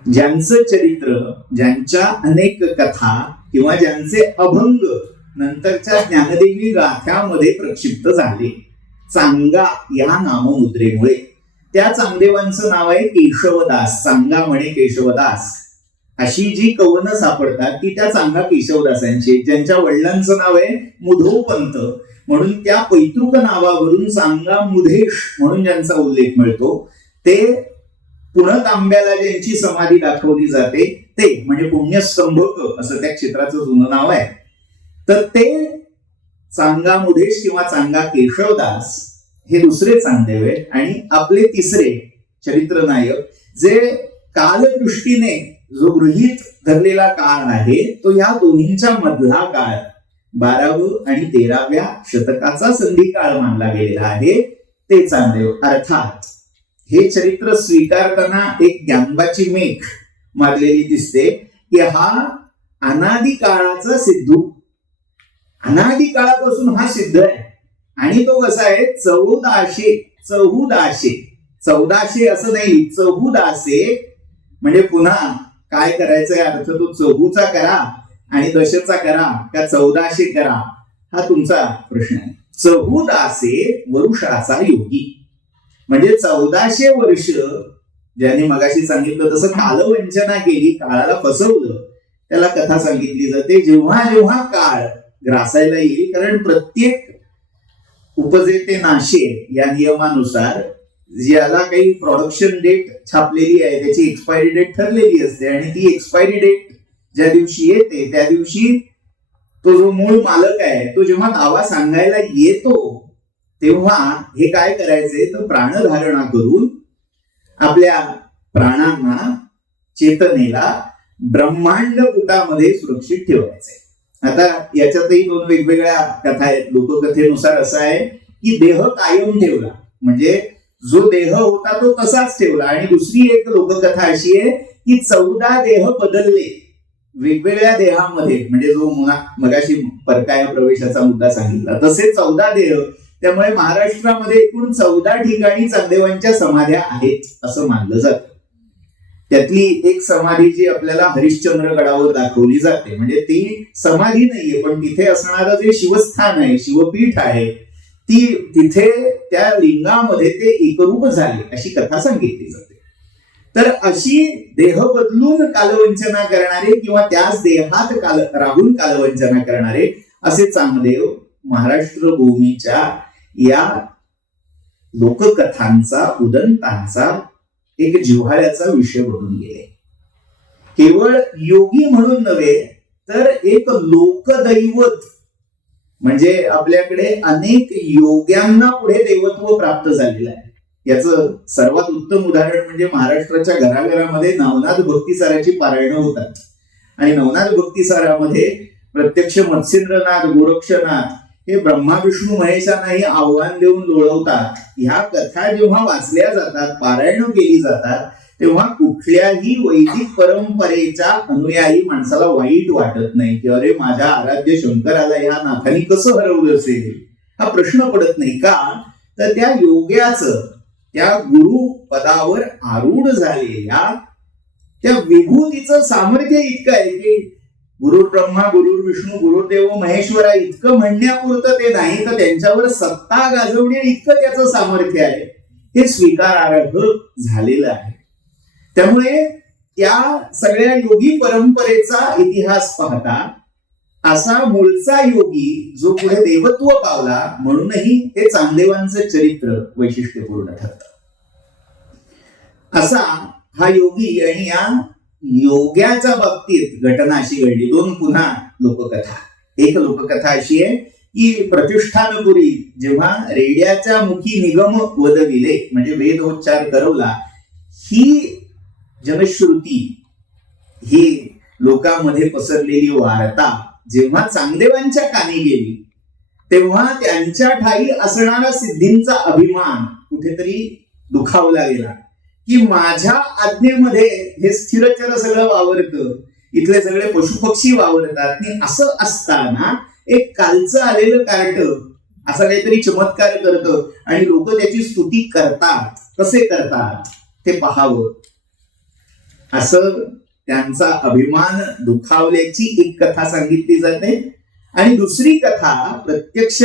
ज्यांचं चरित्र, ज्यांच्या अनेक कथा किंवा ज्यांचे अभंग नंतरच्या ज्ञानदेवी गाथ्यामध्ये प्रक्षिप्त झाले चांगा या नाममुद्रेमुळे. त्या चांगदेवांचं नाव आहे केशवदास. चांगा म्हणे केशवदास अशी जी कवनं सापडतात ती त्या चांगा केशवदासांची, ज्यांच्या वडिलांचं नाव आहे मुधोपंत, म्हणून त्या पैतृक नावावरून चांगा मुधेश म्हणून ज्यांचा उल्लेख मिळतो ते पुणतांब्याला ज्यांची समाधी दाखवली जाते ते म्हणजे पुण्यस्तंभक असं त्या क्षेत्राचं जुनं नाव आहे. तर ते चांगा मुधेश किंवा चांगा केशवदास हे दुसरे चांगदेव आहेत. आणि आपले तिसरे चरित्र नायक जे कालदृष्टीने जो गृहीत धरलेला काळ आहे तो या दोन्हींच्या मधला काळ 12व्या आणि 13व्या शतकाचा संधिकाळ मानला गेलेला आहे ते चांगदेव. अर्थात हे चरित्र स्वीकारताना एक ज्ञानबाची मेघ मारलेली दिसते की हा अनादी काळाचा सिद्धू, अनादी काळापासून हा सिद्ध आहे. आणि तो कसा आहे 1400 असं नाही, 1400 म्हणजे पुन्हा काय करायचंय अर्थ तो 14चा करा आणि 10चा करा का 1400 करा हा तुमचा प्रश्न आहे. 1400 वर्षाचा योगी म्हणजे 1400 वर्ष ज्यांनी मगाशी सांगितलं तसं कालवंचना केली, काळाला फसवलं, त्याला कथा सांगितली जाते. जेव्हा जेव्हा काळ ग्रासायला येईल, कारण प्रत्येक उपजे ते नाशे या नियमानुसार ज्याला काही प्रोडक्शन डेट छापलेली आहे त्याची एक्सपायरी डेट ठरलेली असते आणि ती एक्सपायरी डेट ज्या दिवशी येते त्या दिवशी तो जो मूळ मालक आहे तो जेव्हा दावा सांगायला येतो तेव्हा हे काय करायचंय तर प्राणधारणा करून आपल्या प्राणांना, चेतनेला ब्रह्मांड कुटामध्ये सुरक्षित ठेवायचंय. आता याच्यातही 2 वेगवेगळ्या कथा आहेत. लोककथेनुसार असं आहे की देह कायम ठेवला, म्हणजे जो देह होता तो तसाच ठेवला. आणि दुसरी एक लोककथा अशी आहे की 14 देह बदलले वेगवेगळ्या देहामध्ये, म्हणजे जो मगाशी परकाया प्रवेशाचा मुद्दा सांगितला तसे 14 देह. त्यामुळे महाराष्ट्रामध्ये एकूण 14 ठिकाणी चांगदेवांच्या समाध्या आहेत असं मानलं जातं. त्यातली एक समाधी जी आपल्याला हरिश्चंद्र गडावर दाखवली जाते, म्हणजे ती समाधी नाहीये पण तिथे असणारं जे शिवस्थान आहे, शिवपीठ आहे, ती तिथे त्या लिंगामध्ये ते एकरूप झाले अशी कथा सांगितली जाते. तर अशी देह बदलून कालवंचना करणारे किंवा त्याच देहात राहून कालवंचना करणारे असे चांगदेव महाराष्ट्र भूमीच्या या लोककथांचा, उदंतांचा एक जिव्हाळ्याचा विषय बनून गेले. केवळ योगी म्हणून नव्हे तर एक लोकदैवत म्हणजे आपल्याकडे अनेक योग्यांना पुढे देवत्व प्राप्त झालेलं आहे. याचं सर्वात उत्तम उदाहरण म्हणजे महाराष्ट्राच्या घराघरामध्ये नवनाथ भक्तिसाराची पारायणं होतात आणि नवनाथ भक्तिसारामध्ये प्रत्यक्ष मत्स्येंद्रनाथ, गोरक्षनाथ हे ब्रह्मा विष्णू महेशांनाही आव्हान देऊन लोळवतात. ह्या कथा जेव्हा वाचल्या जातात, पारायणं केली जातात, तेव्हा कुठल्याही वैदिक परंपरेच्या अनुयायी माणसाला वाईट वाटत नाही की अरे माझ्या आराध्य शंकराला या नाथाने कसं हरवलं असेल, हा प्रश्न पडत नाही. का तर त्या योग्याचं, त्या गुरु पदावर आरूढ झालेल्या त्या विभूतीचं सामर्थ्य इतकं आहे की गुरुर ब्रह्मा, गुरुर विष्णू, गुरुदेव महेश्वरा इतकं म्हणण्यापुरतं ते नाही, तर त्यांच्यावर सत्ता गाजवण्या इतकं त्याचं सामर्थ्य आहे. हे स्वीकारार्ह झालेलं आहे. त्यामुळे त्या सगळ्या योगी परंपरेचा इतिहास पाहता असा मूळचा योगी जो पुढे देवत्व पावला, म्हणूनही हे चांगदेवांचं चरित्र वैशिष्ट्यपूर्ण ठरतं. असा हा योगी. आणि या योग्याच्या बाबतीत घटना अशी घडली. दोन पुन्हा लोककथा. एक लोककथा अशी आहे की प्रतिष्ठानपुरी जेव्हा रेड्याच्या मुखी निगम वदविले म्हणजे वेदोच्चार करवला, ही जनश्रुती, ही लोकांमध्ये पसरलेली वार्ता जेव्हा चांगदेवांच्या कानी गेली, तेव्हा त्यांच्या ठाई असणारा सिद्धींचा अभिमान कुठेतरी दुखावला गेला की माझ्या आज्ञेमध्ये हे स्थिरचर सगळं वावरतं, इथले सगळे पशुपक्षी वावरतात. आणि असं असताना एक कालचं आलेलं कार्ट असा काहीतरी चमत्कार करतं आणि लोक त्याची स्तुती करतात. कसे करतात ते पाहावं, असं त्यांचा अभिमान दुखावल्याची एक कथा सांगितली जाते. आणि दुसरी कथा प्रत्यक्ष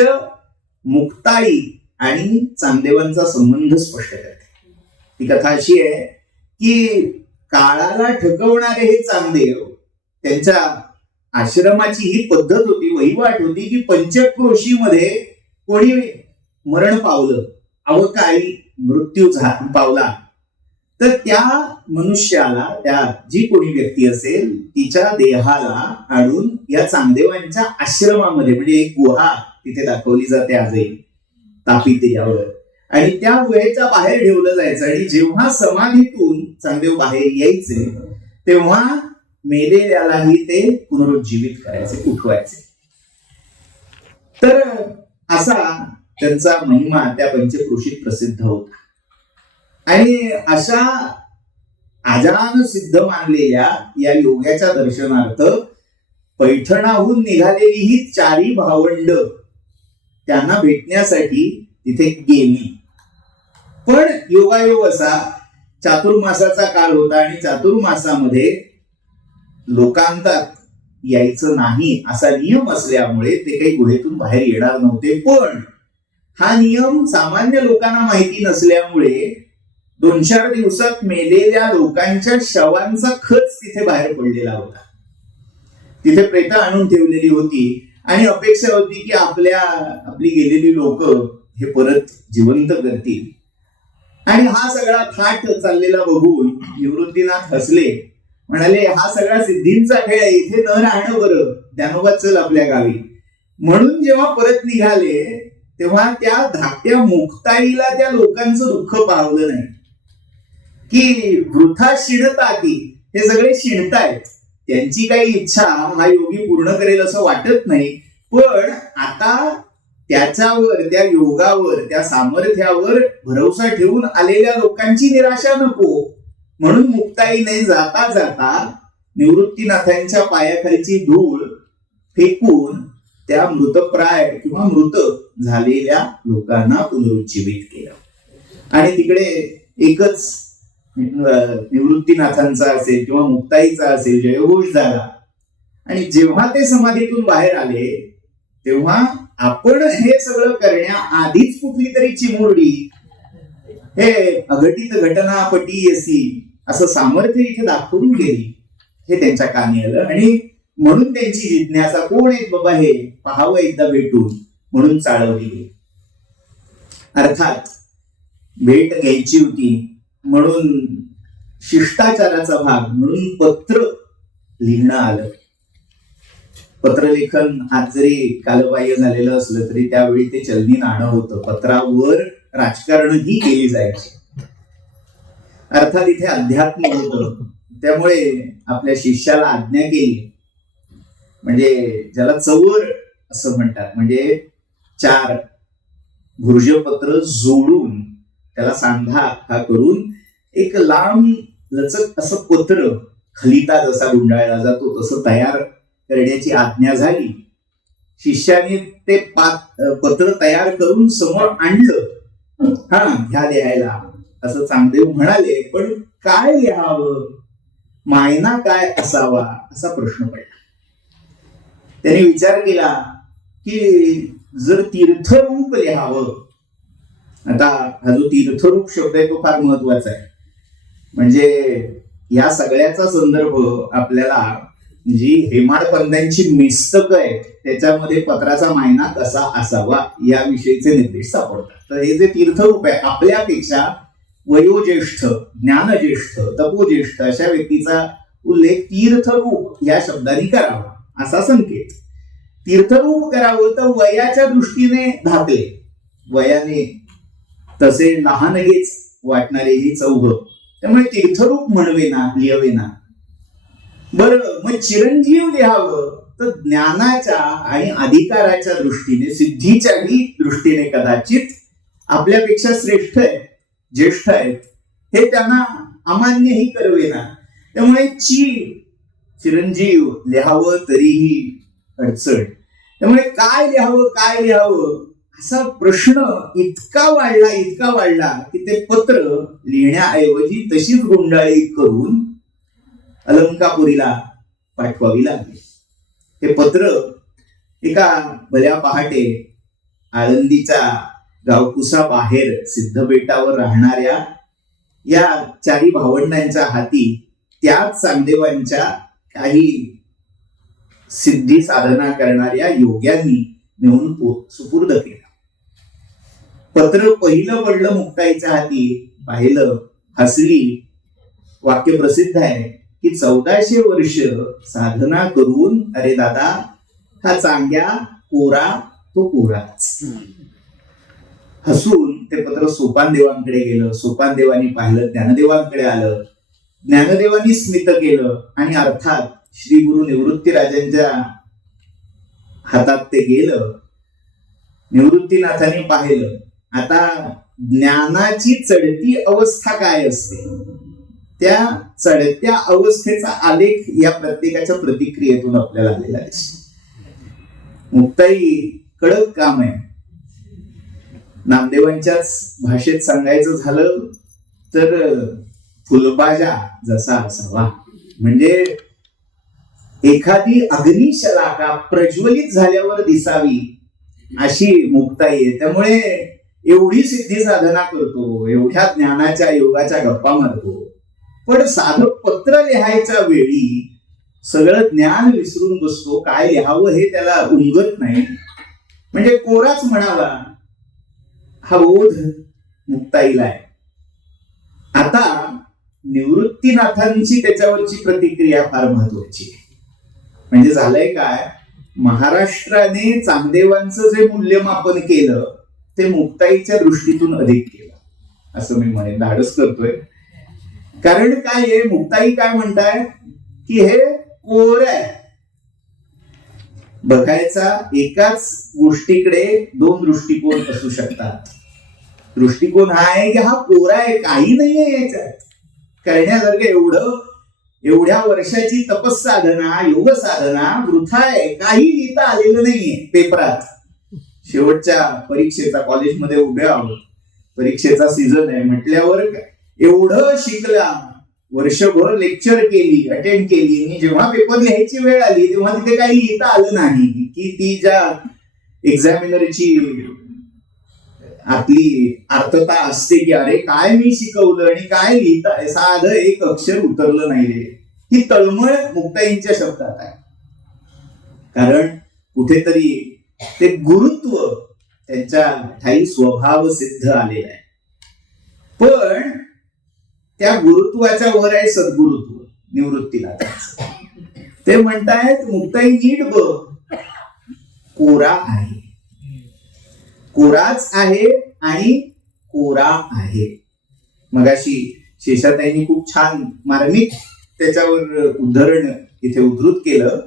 मुक्ताई आणि चांगदेवांचा संबंध स्पष्ट करते. ती कथा अशी आहे की काळाला ठकवणारे हे चांगदेव, त्यांच्या आश्रमाची ही पद्धत होती, वहिवाट होती की पंचक्रोशीमध्ये कोणी मरण पावलं, अवकाळी मृत्यू पावला, तर त्या मनुष्याला, त्या जी कोणी व्यक्ती असेल तिच्या देहाला आणून या चांगदेवांच्या आश्रमामध्ये, म्हणजे एक गुहा तिथे दाखवली जाते आजही तापी यावर, आणि त्या गुहेच्या बाहेर ठेवलं जायचं. आणि जेव्हा समाधीतून चांगदेव बाहेर यायचे तेव्हा मेलेल्यालाही ते पुनरुज्जीवित करायचे, उठवायचे. तर असा त्यांचा महिमा त्या पंचक्रोशीत प्रसिद्ध होता. आणि अशा आजान सिद्ध मानलेल्या या योग्याच्या दर्शनार्थ पैठणाहून निघालेली ही चारी भावंड त्यांना भेटण्यासाठी तिथे गेली. पण योगायोग असा चातुर्मासाचा काळ होता आणि चातुर्मासामध्ये लोकांतात यायचं नाही असा नियम असल्यामुळे ते काही गुहेतून बाहेर येणार नव्हते. पण हा नियम सामान्य लोकांना माहिती नसल्यामुळे 2-4 दिवसात मेलेल्या लोकांच्या शवांचा खच तिथे बाहेर पडलेला होता. तिथे प्रेत आणून ठेवलेली होती आणि अपेक्षा होती की आपली गेलेली लोक हे परत जिवंत करतील. आणि हा सगळा थाट चाललेला बघून निवृत्तीनाथ हसले, म्हणाले हा सगळा सिद्धींचा खेळ आहे, इथे न राहणं बरं, ज्ञानोबा चल आपल्या गावी. म्हणून जेव्हा परत निघाले तेव्हा त्या धाकट्या मुक्ताईला त्या लोकांचं दुःख पावलं नाही की वृथा शिणताती, हे सगळे शिणतायत, त्यांची काही इच्छा हा योगी पूर्ण करेल असं वाटत नाही. पण आता त्याच्यावर, त्या योगावर, त्या सामर्थ्यावर भरोसा ठेवून आलेल्या लोकांची निराशा नको, म्हणून मुक्ताईने जाता जाता निवृत्तीनाथांच्या पायाखालची धूळ फेकून त्या मृतप्राय किंवा मृत झालेल्या लोकांना पुनरुज्जीवित केलं. आणि तिकडे एकच निवृत्तीनाथांचा असेल किंवा मुक्ताईचा असेल जयघोष झाला. आणि जेव्हा ते समाधीतून बाहेर आले तेव्हा आपण हे सगळं करण्याआधीच कुठली तरी चिमुरडी हे अघटित घटना पटीयसी असं सामर्थ्य इथे दाखवून गेली, हे त्यांच्या कानी आलं. आणि म्हणून त्यांची जिज्ञासा, कोण आहेत बाबा हे, पाहावं एकदा भेटून, म्हणून चालवली गेली. अर्थात भेट घ्यायची होती म्हणून शिष्टाचाराचा भाग म्हणून पत्र लिहिणं आलं. पत्रलेखन आज जरी कालबाह्य झालेलं असलं तरी त्यावेळी ते चलनी नाणं होतं. पत्रावर राजकारणही केली जायची. अर्थात इथे अध्यात्म होतं. त्यामुळे आपल्या शिष्याला आज्ञा केली, म्हणजे ज्याला चवर असं म्हणतात, म्हणजे 4 भुर्जपत्र जोडून त्याला सांधा हा करून एक लांब लचक असं पत्र, खलिता जसा गुंडाळला जातो तसं तयार करण्याची आज्ञा झाली. शिष्याने ते पत्र तयार करून समोर आणलं. ह्या लिहायला असं चांगदेव म्हणाले, पण काय लिहावं, मायना काय असावा असा प्रश्न पडला. त्याने विचार केला की जर तीर्थरूप लिहावं, आता हा जो तीर्थरूप शब्द आहे तो फार महत्वाचा आहे. म्हणजे या सगळ्याचा संदर्भ आपल्याला जी हेमाडपंतांची मिस्तक आहे त्याच्यामध्ये पत्राचा मायना कसा असावा याविषयीचे निर्देश सापडतात. तर हे जे तीर्थरूप आहे, आपल्यापेक्षा वयोज्येष्ठ, ज्ञानज्येष्ठ, तपोज्येष्ठ अशा व्यक्तीचा उल्लेख तीर्थरूप या शब्दाने करावा असा संकेत. तीर्थरूप करावं तर वयाच्या दृष्टीने धाकले, वयाने तसे लहानगेच वाटणारे ही चौघ, त्यामुळे तीर्थरूप म्हणवेना, लिहवेना. बरं, मग चिरंजीव लिहावं तर ज्ञानाच्या आणि अधिकाराच्या दृष्टीने, सिद्धीच्याही दृष्टीने कदाचित आपल्यापेक्षा श्रेष्ठ आहेत, ज्येष्ठ आहेत, हे त्यांना अमान्यही करवेना. त्यामुळे चिरंजीव लिहावं तरीही अडचण. त्यामुळे काय लिहावं असा प्रश्न इतका वाढला की ते पत्र लिहिण्याऐवजी तशीच गुंडाळी करून अलंकापुरीला पाठवावी लागली. हे पत्र एका भल्या पहाटे आळंदीच्या गावकुसा बाहेर सिद्धबेटावर राहणाऱ्या या 4 भावंडांच्या हाती त्याच चांगदेवांच्या काही सिद्धी साधना करणाऱ्या योग्यांनी नेऊन सुपूर्द केला. पत्र पहिलं पडलं मुक्ताईच्या हाती, पाहिलं, हसली. वाक्य प्रसिद्ध आहे की 1400 वर्ष साधना करून अरे दादा हा चांग्या कोरा तो कोराच. हसून ते पत्र सोपानदेवांकडे गेलं. सोपानदेवांनी पाहिलं, ज्ञानदेवांकडे आलं. ज्ञानदेवांनी स्मित केलं आणि अर्थात श्री गुरु निवृत्तीराजांच्या हातात ते गेलं. निवृत्तीनाथांनी पाहिलं. आता ज्ञानाची चढती अवस्था काय असते, त्या चढत्या अवस्थेचा आलेख या प्रत्येकाच्या प्रतिक्रियेतून आपल्याला आलेला दिसतो. मुक्ताई कडक काम आहे. नामदेवांच्याच भाषेत सांगायचं झालं तर फुलबाजा जसा असावा, म्हणजे एखादी अग्निशलाका प्रज्वलित झाल्यावर दिसावी अशी मुक्ताई आहे. त्यामुळे एवढी सिद्धी साधना करतो, एवढ्या ज्ञानाच्या योगाच्या गप्पा मारतो, पण साधं पत्र लिहायच्या वेळी सगळं ज्ञान विसरून बसतो. काय लिहावं हे त्याला उमगत नाही, म्हणजे कोराच म्हणावा हा बोध मुक्ताईला आहे. आता निवृत्तीनाथांची त्याच्यावरची प्रतिक्रिया फार महत्वाची आहे. म्हणजे झालंय काय, महाराष्ट्राने चांगदेवांचं जे मूल्यमापन केलं ते मुक्ताईच्या दृष्टीतून अधिक केलं असं मी म्हणेन, धाडस करतोय. कारण काय आहे, मुक्ताई काय म्हणताय की हे कोर आहे. बघायचा एकाच गोष्टीकडे 2 दृष्टिकोन असू शकतात. दृष्टिकोन हा आहे की हा कोरा आहे, काही नाहीये याच्यात करण्यासारखं. एवढ्या वर्षाची तपस्साधना, योग साधना वृथा आहे, काही लिहिता आलेलं नाहीये पेपरात. शेवटच्या परीक्षेचा, कॉलेजमध्ये उभे आहोत, परीक्षेचा सीझन आहे म्हटल्यावर एवढं शिकला, वर्षभर लेक्चर केली, अटेंड केली, आणि जेव्हा पेपर लिहायची वेळ आली तेव्हा तिथे काही लिहिता आलं नाही की ती ज्या एक्झामिनरची आपली अर्थता असते की अरे काय मी शिकवलं आणि काय लिहिता, साधं एक अक्षर उतरलं नाही. ही तळमळ मुक्ताईंच्या शब्दात आहे. कारण कुठेतरी ते गुरुत्व त्यांच्या ठाई स्वभाव सिद्ध आलेला आहे. पण त्या गुरुत्वाच्या वर आहे सद्गुरुत्व निवृत्तीनाथांचं. ते म्हणतायत मुक्ताई नीट बघ, कोरा आहे, कोराच आहे आणि कोरा आहे. मगाशी शेषाताईंनी खूप छान मार्मिक त्याच्यावर उदाहरण इथे उद्धृत केलं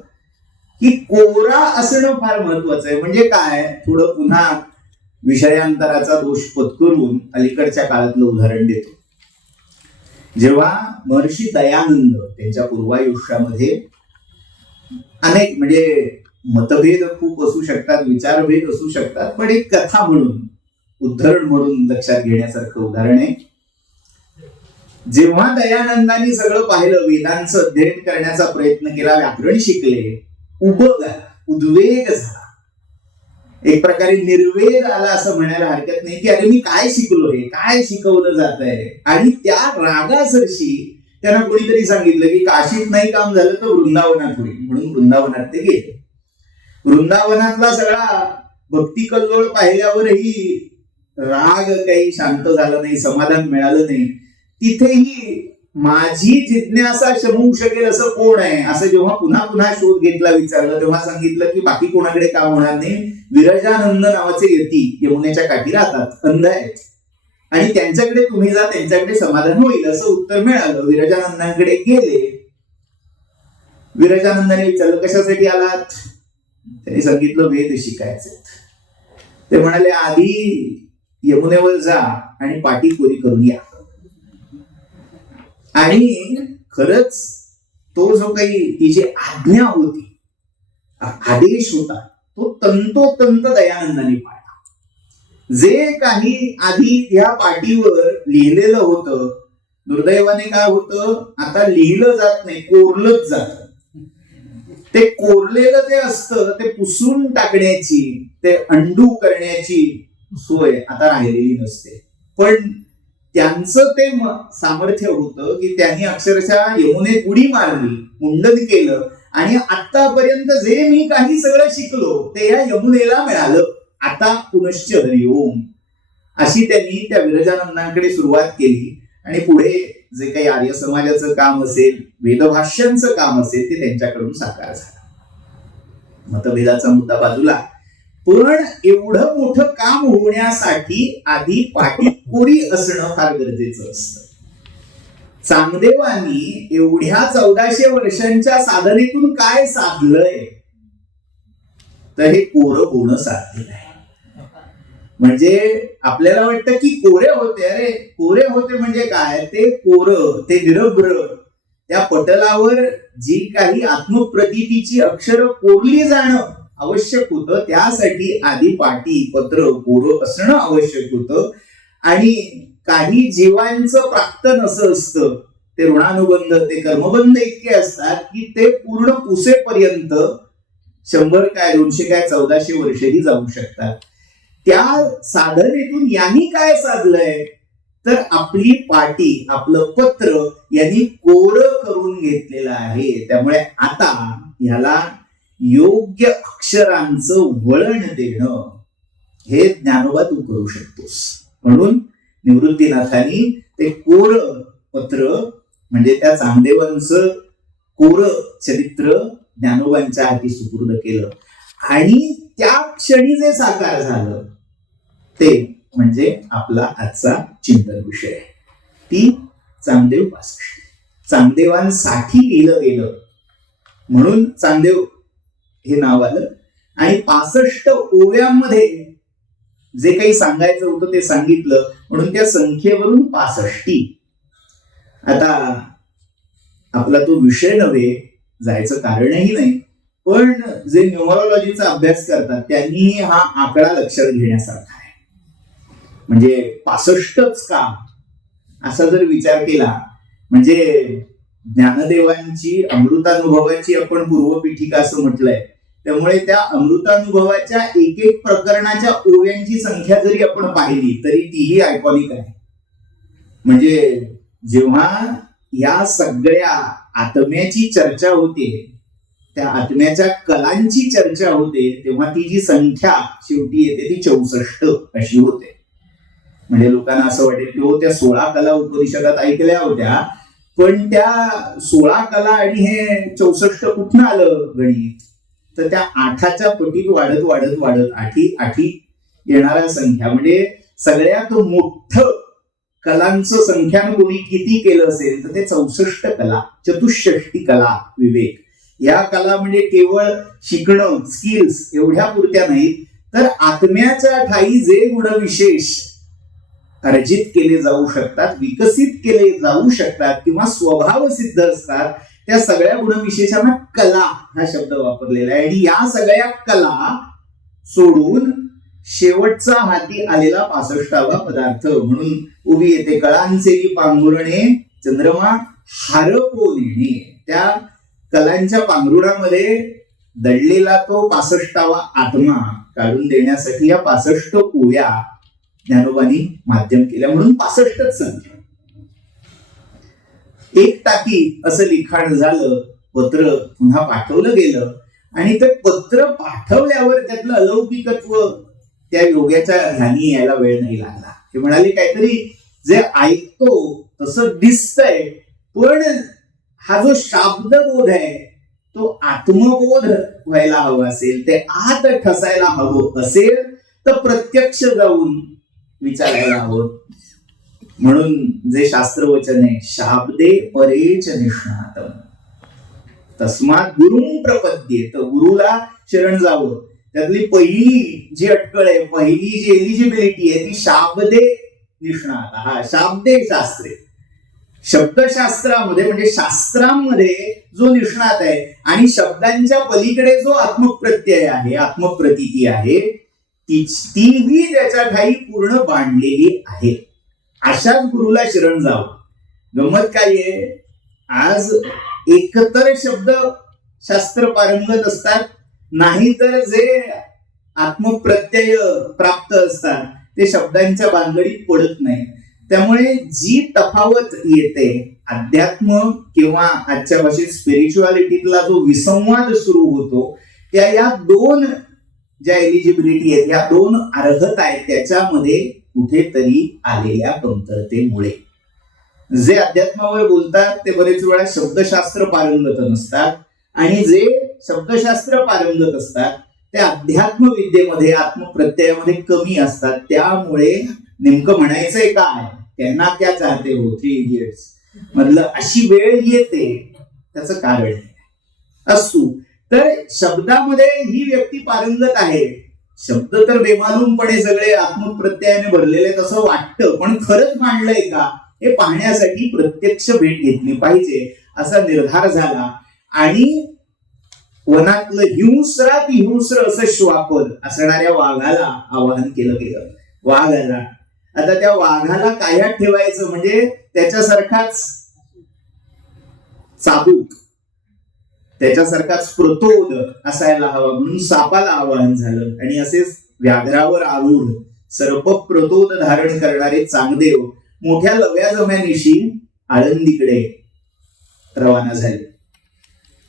की कोरा असणं फार महत्वाचं आहे. म्हणजे काय, थोडं पुन्हा विषयांतराचा दोष पत्करून अलीकडच्या काळातलं उदाहरण देतो. जेव्हा महर्षी दयानंद त्यांच्या पूर्वायुष्यामध्ये अनेक म्हणजे मतभेद खूप असू शकतात, विचारभेद असू शकतात, पण एक कथा म्हणून उदाहरण म्हणून लक्षात घेण्यासारखं उदाहरण आहे. जेव्हा दयानंदांनी सगळं पाहिलं, वेदांचं अध्ययन करण्याचा प्रयत्न केला, व्याकरण शिकले, उद्वेग झाला, एक प्रकारे निर्वेद आला असं म्हणायला हरकत नाही की अरे मी काय शिकलोय, काय शिकवलं जात आहे. आणि त्या रागासरशी त्यांना कोणीतरी सांगितलं की काशीत नाही काम झालं तर वृंदावनात होईल, म्हणून वृंदावनात ते गेले. वृंदावनातला सगळा भक्ती कल्लोळ पाहिल्यावरही राग काही शांत झाला नाही, समाधान मिळालं नाही. तिथेही माझी जिज्ञासा शमवू शकेल असं कोण आहे असं जेव्हा पुन्हा पुन्हा शोध घेतला, विचारलं, तेव्हा सांगितलं की बाकी कोणाकडे काम होणार नाही. विरजानंद नावाचे यती यमुनेच्या काठी राहतात, अंध आहेत, आणि त्यांच्याकडे तुम्ही जा, त्यांच्याकडे समाधान होईल असं उत्तर मिळालं. विरजानंदांकडे गेले. विरजानंदाने विचारलं कशासाठी आलात? त्यांनी सांगितलं वेद शिकायचे. ते म्हणाले आधी यमुनेवर जा आणि पाटी कोरी करून या. आणि खरंच तो जो काही तिची आज्ञा होती, आदेश होता, तो तंतोतंत दयानंदाने पाळला. जे काही आधी या पाटीवर लिहिलेलं होतं, दुर्दैवाने काय होतं, आता लिहिलं जात नाही, कोरलंच जात. ते कोरलेलं जे असतं ते पुसून टाकण्याची, ते अंडू करण्याची सोय आता राहिलेली नसते. पण त्यांचं ते सामर्थ्य होतं की त्यांनी अक्षरशः यमुनेत उडी मारली, मुंडन केलं, आणि आतापर्यंत जे मी काही सगळं शिकलो ते या यमुनेला मिळालं. आता पुनश्च हरिओम अशी त्यांनी त्या विरजानंदांकडे सुरुवात केली. आणि पुढे जे काही आर्य समाजाचं काम असेल, वेदभाष्यांचं काम असेल, ते त्यांच्याकडून साकार झालं. मतभेदाचा मुद्दा बाजूला, पण एवढं मोठं काम होण्यासाठी आधी पाटीकोरी असणं फार गरजेचं असतं. चांगदेवांनी एवढ्या 1400 वर्षांच्या साधनेतून काय साधलंय, तर हे कोरं होणं साधलेलं आहे. म्हणजे आपल्याला वाटतं की कोरे होते, अरे कोरे होते म्हणजे काय, ते कोरं, ते निरभ्र, त्या पटलावर जी काही आत्मप्रतीतीची अक्षरं कोरली जाणं आवश्यक होतं, त्यासाठी आधी पाटी, पत्र, कोरं असणं आवश्यक होतं. आणि काही जीवांचं प्राक्तन असं असतं, ते ऋणानुबंध, ते कर्मबंध इतके असतात की ते पूर्ण पुसेपर्यंत 100 काय 200 काय 1400 वर्षही जाऊ शकतात. त्या साधनेतून यांनी काय साधलंय, तर आपली पाटी, आपलं पत्र यांनी कोरं करून घेतलेलं आहे. त्यामुळे आता ह्याला योग्य अक्षरांचं वळण देणं हे ज्ञानोबा तू करू शकतोस. म्हणून निवृत्तीनाथांनी ते कोरं पत्र म्हणजे त्या चांगदेवांचं कोरं चरित्र ज्ञानोबांच्या हाती सुपूर्द केलं. आणि त्या क्षणी जे साकार झालं ते म्हणजे आपला आजचा चिंतन विषय, ती चांगदेव 65. चांगदेवांसाठी लिहिलं गेलं म्हणून चांगदेव हे नाव आलं. आणि 65 ओव्यांमध्ये जे काही सांगायचं होतं ते सांगितलं, म्हणून त्या संख्येवरून 65. आता आपला तो विषय नव्हे, जायचं कारणही नाही, पण जे न्यूमरोलॉजीचा अभ्यास करतात त्यांनी हा आकडा लक्षात घेण्यासारखा आहे. म्हणजे 65च का असा जर विचार केला, म्हणजे ज्ञानदेवांची अमृतानुभवाची आपण पूर्वपीठिका असं म्हटलंय, त्यामुळे त्या अमृतानुभवाच्या एक एक प्रकरणाच्या ओव्यांची संख्या जरी आपण पाहिली तरी तीही आयकॉनिक आहे. म्हणजे जेव्हा या सगळ्या आत्म्याची चर्चा होते, त्या आत्म्याच्या कलांची चर्चा होते, तेव्हा ती जी संख्या शेवटी येते ती 64 अशी होते. म्हणजे लोकांना असं वाटेल की त्या 16 कला उपनिषदात ऐकल्या होत्या, पण त्या 16 कला आणि हे 64 कुठनं आलं गणित? तर त्या 8च्या पटीत वाढत वाढत वाढत आठी येणाऱ्या संख्या, म्हणजे सगळ्यात मोठं कलांचं संख्यानं कोणी किती केलं असेल तर ते 64 कला, चतुष्षष्टी कला विवेक. या कला म्हणजे केवळ शिकणं, स्किल्स एवढ्या पुरत्या नाहीत, तर आत्म्याच्या ठाई जे गुणविशेष अर्जित केले जाऊ शकतात, विकसित केले जाऊ शकतात किंवा स्वभाव सिद्ध असतात, त्या सगळ्या गुणविशेषांना कला हा शब्द वापरलेला आहे. आणि या सगळ्या कला सोडून शेवटचा हाती आलेला 65वा पदार्थ म्हणून उभी येते. कळांचे पांघरुणे चंद्रमा हारपो नेणे. त्या कलांच्या पांघरुणामध्ये दडलेला तो 65वा आत्मा काढून देण्यासाठी या 65 ओव्या ज्ञानोबांनी माध्यम केल्या, म्हणून 65च संख्या. एक टाकी असं लिखाण झालं, पत्र पुन्हा पाठवलं गेलं आणि ते पत्र पाठवल्यावर त्यातलं अलौकिकत्व त्या योग्याच्या ध्यानी यायला वेळ नाही लागला. ते म्हणाले काहीतरी जे ऐकतो तसं दिसतंय, पण हा जो शाब्दबोध आहे तो आत्मबोध व्हायला हवा असेल, ते आत ठसायला हवं असेल तर प्रत्यक्ष जाऊन विचारायला हवं. म्हणून जे शास्त्रवचन आहे, शाब्दे परेच निष्णात तस्मात गुरुं प्रपद्ये, तर गुरुला शरण जावं. त्यातली पहिली जी अटकळ आहे, पहिली जी एलिजिबिलिटी आहे ती शाब्दे निष्णात. हा शाब्दे शास्त्रे, शब्दशास्त्रामध्ये म्हणजे शास्त्रांमध्ये जो निष्णात आहे आणि शब्दांच्या पलीकडे जो आत्मप्रत्यय आहे, आत्मप्रतीती आहे, तीही त्याच्या ठाई पूर्ण बांधलेली आहे. अशाच गुरुला शरण जावं. गंमत काय आहे, आज एकतर शब्द शास्त्र पारंगत असतात, नाहीतर जे आत्मप्रत्यय प्राप्त असतात ते शब्दांच्या भानगडीत पडत नाही. त्यामुळे जी तफावत येते, अध्यात्म किंवा आजच्या भाषेत स्पिरिच्युअलिटीतला जो विसंवाद सुरू होतो, त्या या दोन ज्या एलिजिबिलिटी आहेत, या दोन अर्हता आहेत, त्याच्यामध्ये कुठेतरी आलेल्या कमतरतेमुळे जे अध्यात्मावर बोलतात ते बरेच वेळा शब्दशास्त्र पारंगत नसतात, आणि जे शब्दशास्त्र पारंगत असतात ते अध्यात्म विद्येमध्ये, आत्मप्रत्ययामध्ये कमी असतात. त्यामुळे नेमकं म्हणायचंय काय, त्यांना क्या चाहते हो 3 इडियट्स मधलं अशी वेळ येते, त्याचं कारण असू. तर शब्दामध्ये ही व्यक्ती पारंगत आहे. शब्द तर बेमालूमपणे सगळे आत्मप्रत्ययाने भरलेले तसं वाटतं, पण खरंच मांडलंय का हे पाहण्यासाठी प्रत्यक्ष भेट घेतली पाहिजे असा निर्धार झाला. आणि वनातलं हिंस्रात हिंस्र असं श्वापद असणाऱ्या वाघाला आवाहन केलं गेलं. वाघ आला, आता त्या वाघाला कायात ठेवायचं म्हणजे त्याच्यासारखाच चाबूक, त्याच्यासारखाच प्रतोद असायला हवा, म्हणून सापाला आवाहन झालं. आणि असेच व्याघ्रावर आरूढ सर्प प्रतोद धारण करणारे चांगदेव मोठ्या लव्या जम्यानिशी आळंदीकडे रवाना झाले.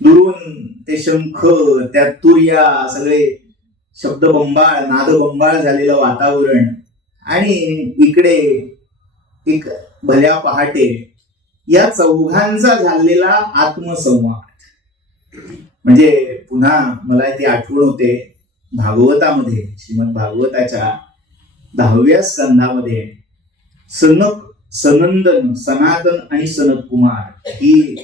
दुरून ते शंख, त्या तुर्या, सगळे शब्दबंबाळ, नादबंबाळ झालेलं वातावरण, आणि इकडे एक भल्या पहाटे या चौघांचा झालेला आत्मसंवाद. म्हणजे पुन्हा मला ती आठवण होते, भागवतामध्ये, श्रीमद भागवताच्या 10व्या स्कंधामध्ये सनक, सनंदन, सनातन आणि सनत कुमार ही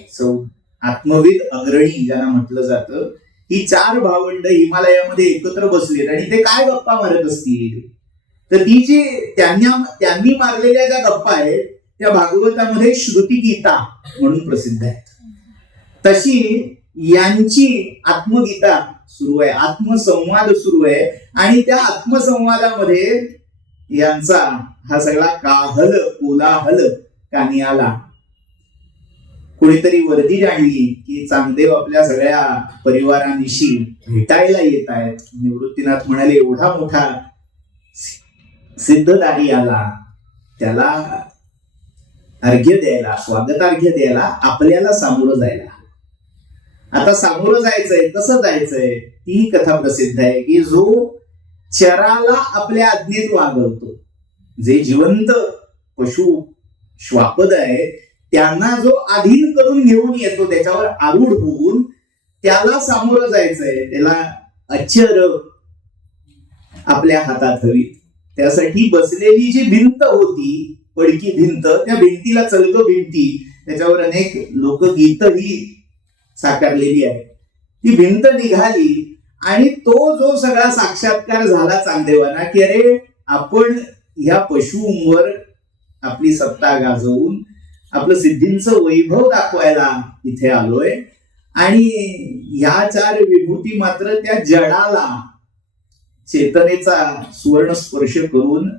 आत्मविद अग्रणी ज्यांना म्हटलं जातं, ही 4 भावंड हिमालयामध्ये एकत्र बसलेत आणि ते काय गप्पा मारत असतील, तर ती जी त्यांनी मारलेल्या ज्या गप्पा आहेत त्या भागवतामध्ये श्रुती गीता म्हणून प्रसिद्ध आहेत. तशी यांची आत्मगीता सुरू आहे, आत्मसंवाद सुरू आहे. आणि त्या आत्मसंवादामध्ये यांचा हा सगळा काहल कोलाहल कानी आला. कोणीतरी वर्दी आणली की चांगदेव आपल्या सगळ्या परिवारानिशी भेटायला येत आहेत. निवृत्तीनाथ म्हणाले, एवढा मोठा सिद्धदारी आला, त्याला अर्घ्य द्यायला, स्वागतार्घ्य द्यायला आपल्याला सामोरं जायला. आता सामोरं जायचंय, कसं जायचंय, ती कथा प्रसिद्ध आहे की जो चराला आपल्या आज्ञेत वागवतो, जे जिवंत पशु श्वापद आहे त्यांना जो अधीन करून घेऊन येतो, त्याच्यावर आरूढ होऊन त्याला सामोरं जायचंय, त्याला अचर आपल्या हातात हवी. त्यासाठी बसलेली जी भिंत होती, पडकी भिंत, त्या भिंतीला चलग भिंती, त्याच्यावर अनेक लोकगीतही साकारलेली आहे. ती भिंत निघाली आणि तो जो सगळा साक्षात्कार झाला चांगदेवांना की अरे आपण ह्या पशुंवर आपली सत्ता गाजवून आपलं सिद्धींचं वैभव दाखवायला इथे आलोय आणि ह्या 4 विभूती मात्र त्या जडाला चेतनेचा सुवर्ण स्पर्श करून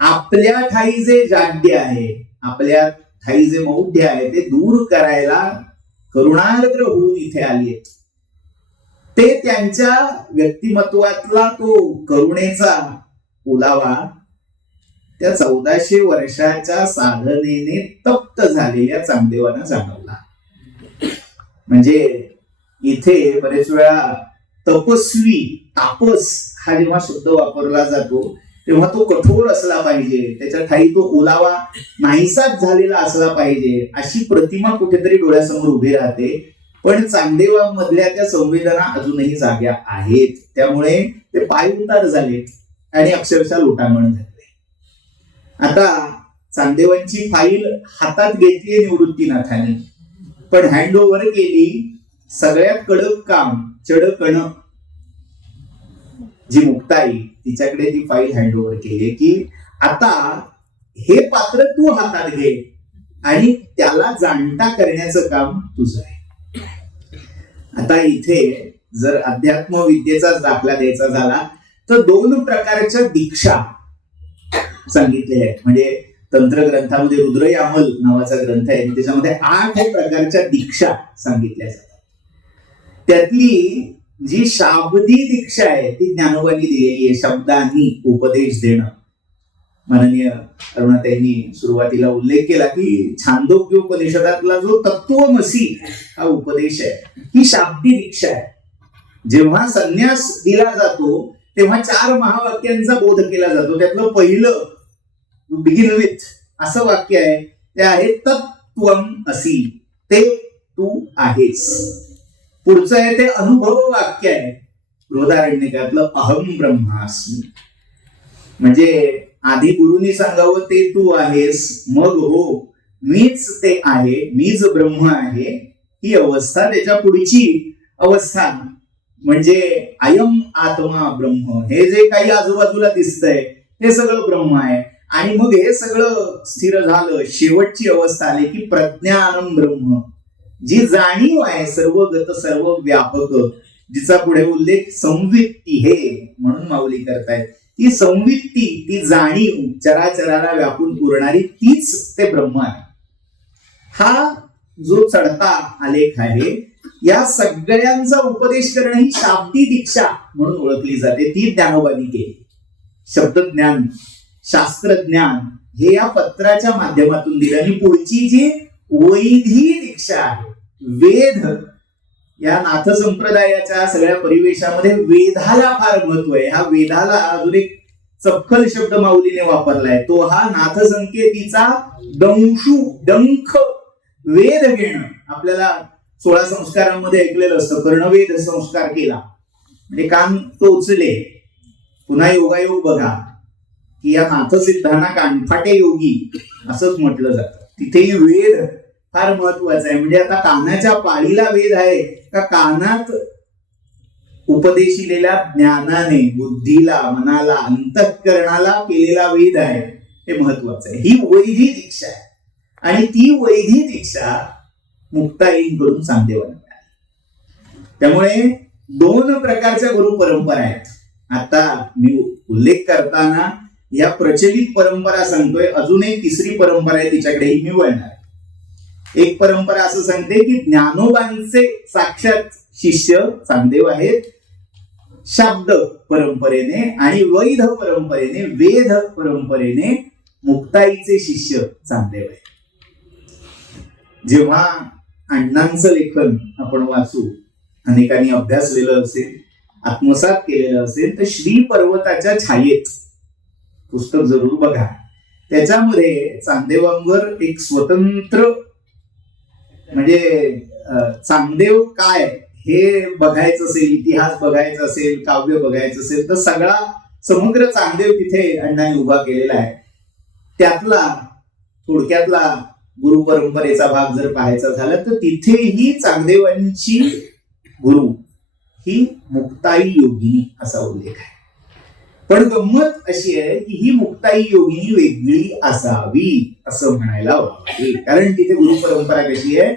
आपल्या ठाई जे जाड्य आहे, आपल्या ठाई जे मौढ्य आहे ते दूर करायला करुणार्द्र होऊन इथे आली. ते त्यांच्या व्यक्तिमत्वातला तो करुणेचा ओलावा त्या 1400 वर्षाच्या साधनेने तप्त झालेल्या चांगदेवांना जाणवला. म्हणजे इथे बरेच वेळा तपस्वी, तापस हा जेव्हा शब्द वापरला जातो तेव्हा तो कठोर असला पाहिजे, त्याच्या ठाई तो ओलावा नाहीसाच झालेला असला पाहिजे, अशी प्रतिमा कुठेतरी डोळ्यासमोर उभी राहते. पण चांगदेवामधल्या त्या संवेदना अजूनही जाग्या आहेत. त्यामुळे ते पाय उतार झालेत आणि अक्षरशः लोटांगण झाले. आता चांगदेवांची फाईल हातात घेतली निवृत्तीनाथांनी, पण हँडओव्हर केली सगळ्यात कडक काम चढकण जी मुक्ताई, तिच्याकडे ती फाईल हँडओव्हर केली की आता हे पात्र तू हातात घे आणि त्याला जाणता करण्याचं काम तुझं आहे. आता इथे जर अध्यात्म विद्येचा दाखला द्यायचा झाला तर 2 प्रकारच्या दीक्षा सांगितलेल्या आहेत. म्हणजे तंत्र ग्रंथामध्ये रुद्रयामल नावाचा ग्रंथ आहे, त्याच्यामध्ये 8 प्रकारच्या दीक्षा सांगितल्या जातात. त्यातली जी शाब्दी दीक्षा आहे ती ज्ञानोबांनी दिलेली आहे. शब्दांनी उपदेश देणं. माननीय अरुणाताईंनी सुरुवातीला उल्लेख केला की छांदोग्योपनिषदातला जो तत्वमसी हा उपदेश आहे ही शाब्दी दीक्षा आहे. जेव्हा संन्यास दिला जातो तेव्हा 4 महावाक्यांचा बोध केला जातो. त्यातलं पहिलं बिगिन विथ असं वाक्य आहे, ते आहे तत्त्वम असी, ते तू आहेस. पुढचं आहे ते अनुभव वाक्य आहे बृहदारण्यकातलं अहम ब्रह्मास्मी. म्हणजे आधी गुरुनी सांगावं ते तू आहेस, मग हो मीच ते आहे, मीच ब्रह्म आहे ही अवस्था. त्याच्या पुढची अवस्था म्हणजे अयम आत्मा ब्रह्म, हे जे काही आजूबाजूला दिसतंय हे सगळं ब्रह्म आहे. आणि मग हे सगळं स्थिर झालं, शेवटची अवस्था आली की प्रज्ञानम ब्रह्म, जी जाणीव आहे सर्वगत सर्व व्यापक, जिचा पुढे उल्लेख संवित्ती हे म्हणून माऊली करतायत. ती संवित्ती, ती जाणीव चराचराला व्यापून पुरणारी तीच ते ब्रह्म आहे. हा जो चढता आलेख आहे या सगळ्यांचा उपदेश करणं ही शाब्दी दीक्षा म्हणून ओळखली जाते. ती ज्ञानोबांनी केली. शब्दज्ञान, शास्त्रज्ञान हे या पत्राच्या माध्यमातून दिलं. आणि पुढची जी वैधी दीक्षा आहे, वेद, या नाथ संप्रदायाच्या सगळ्या परिवेशामध्ये वेदाला फार महत्व आहे. हा वेदाला अजून एक चपखल शब्द माऊलीने वापरलाय, तो हा नाथ संकेतीचा डंख वेद घेणं. आपल्याला 16 संस्कारांमध्ये ऐकलेलं असतं, कर्णवेद संस्कार केला म्हणजे कान टोचले. पुन्हा योगायोग बघा की या नाथसिद्धांना कानफाटे योगी असंच म्हटलं जातं. तिथेही वेद फार महत्वाचा आहे. म्हणजे आता कानाच्या पाळीला वेद आहे का कानात उपदेशिलेल्या ज्ञानाने बुद्धीला, मनाला, अंतःकरणाला केलेला वेद आहे हे महत्वाचं आहे. ही वैधी दीक्षा आहे आणि ती वैधी दीक्षा मुक्ताईंकडून चांगदेवांना मिळाली. त्यामुळे 2 प्रकारच्या गुरु परंपरा आहेत. आता मी उल्लेख करताना या प्रचलित परंपरा सांगतोय, अजून एक 3री परंपरा आहे, तिच्याकडेही मी वळणार. एक परंपरा असं सांगते की ज्ञानोबांचे साक्षात शिष्य चांगदेव आहेत शाब्द परंपरेने, आणि वैध परंपरेने, वेद परंपरेने मुक्ताईचे शिष्य चांगदेव आहेत. जेव्हा अण्णांचं लेखन आपण वाचू, अनेकांनी अभ्यासलेलं असेल, आत्मसात केलेलं असेल, तर श्री पर्वताच्या छायेत पुस्तक जरूर बघा. त्याच्यामध्ये चांगदेवांवर एक स्वतंत्र म्हणजे चांगदेव काय हे बघायचं असेल, इतिहास बघायचा असेल, काव्य बघायचं असेल तर सगळा समग्र चांगदेव तिथे अण्णांनी उभा केलेला आहे. त्यातला थोडक्यातला गुरु परंपरेचा भाग जर पाहायचा झाला तर तिथेही चांगदेवांची गुरु ही मुक्ताई योगिनी असा उल्लेख आहे. पण गंमत अशी आहे की ही मुक्ताई योगिनी वेगळी असावी असं म्हणायला वाटते. कारण तिथे गुरु परंपरा कशी आहे,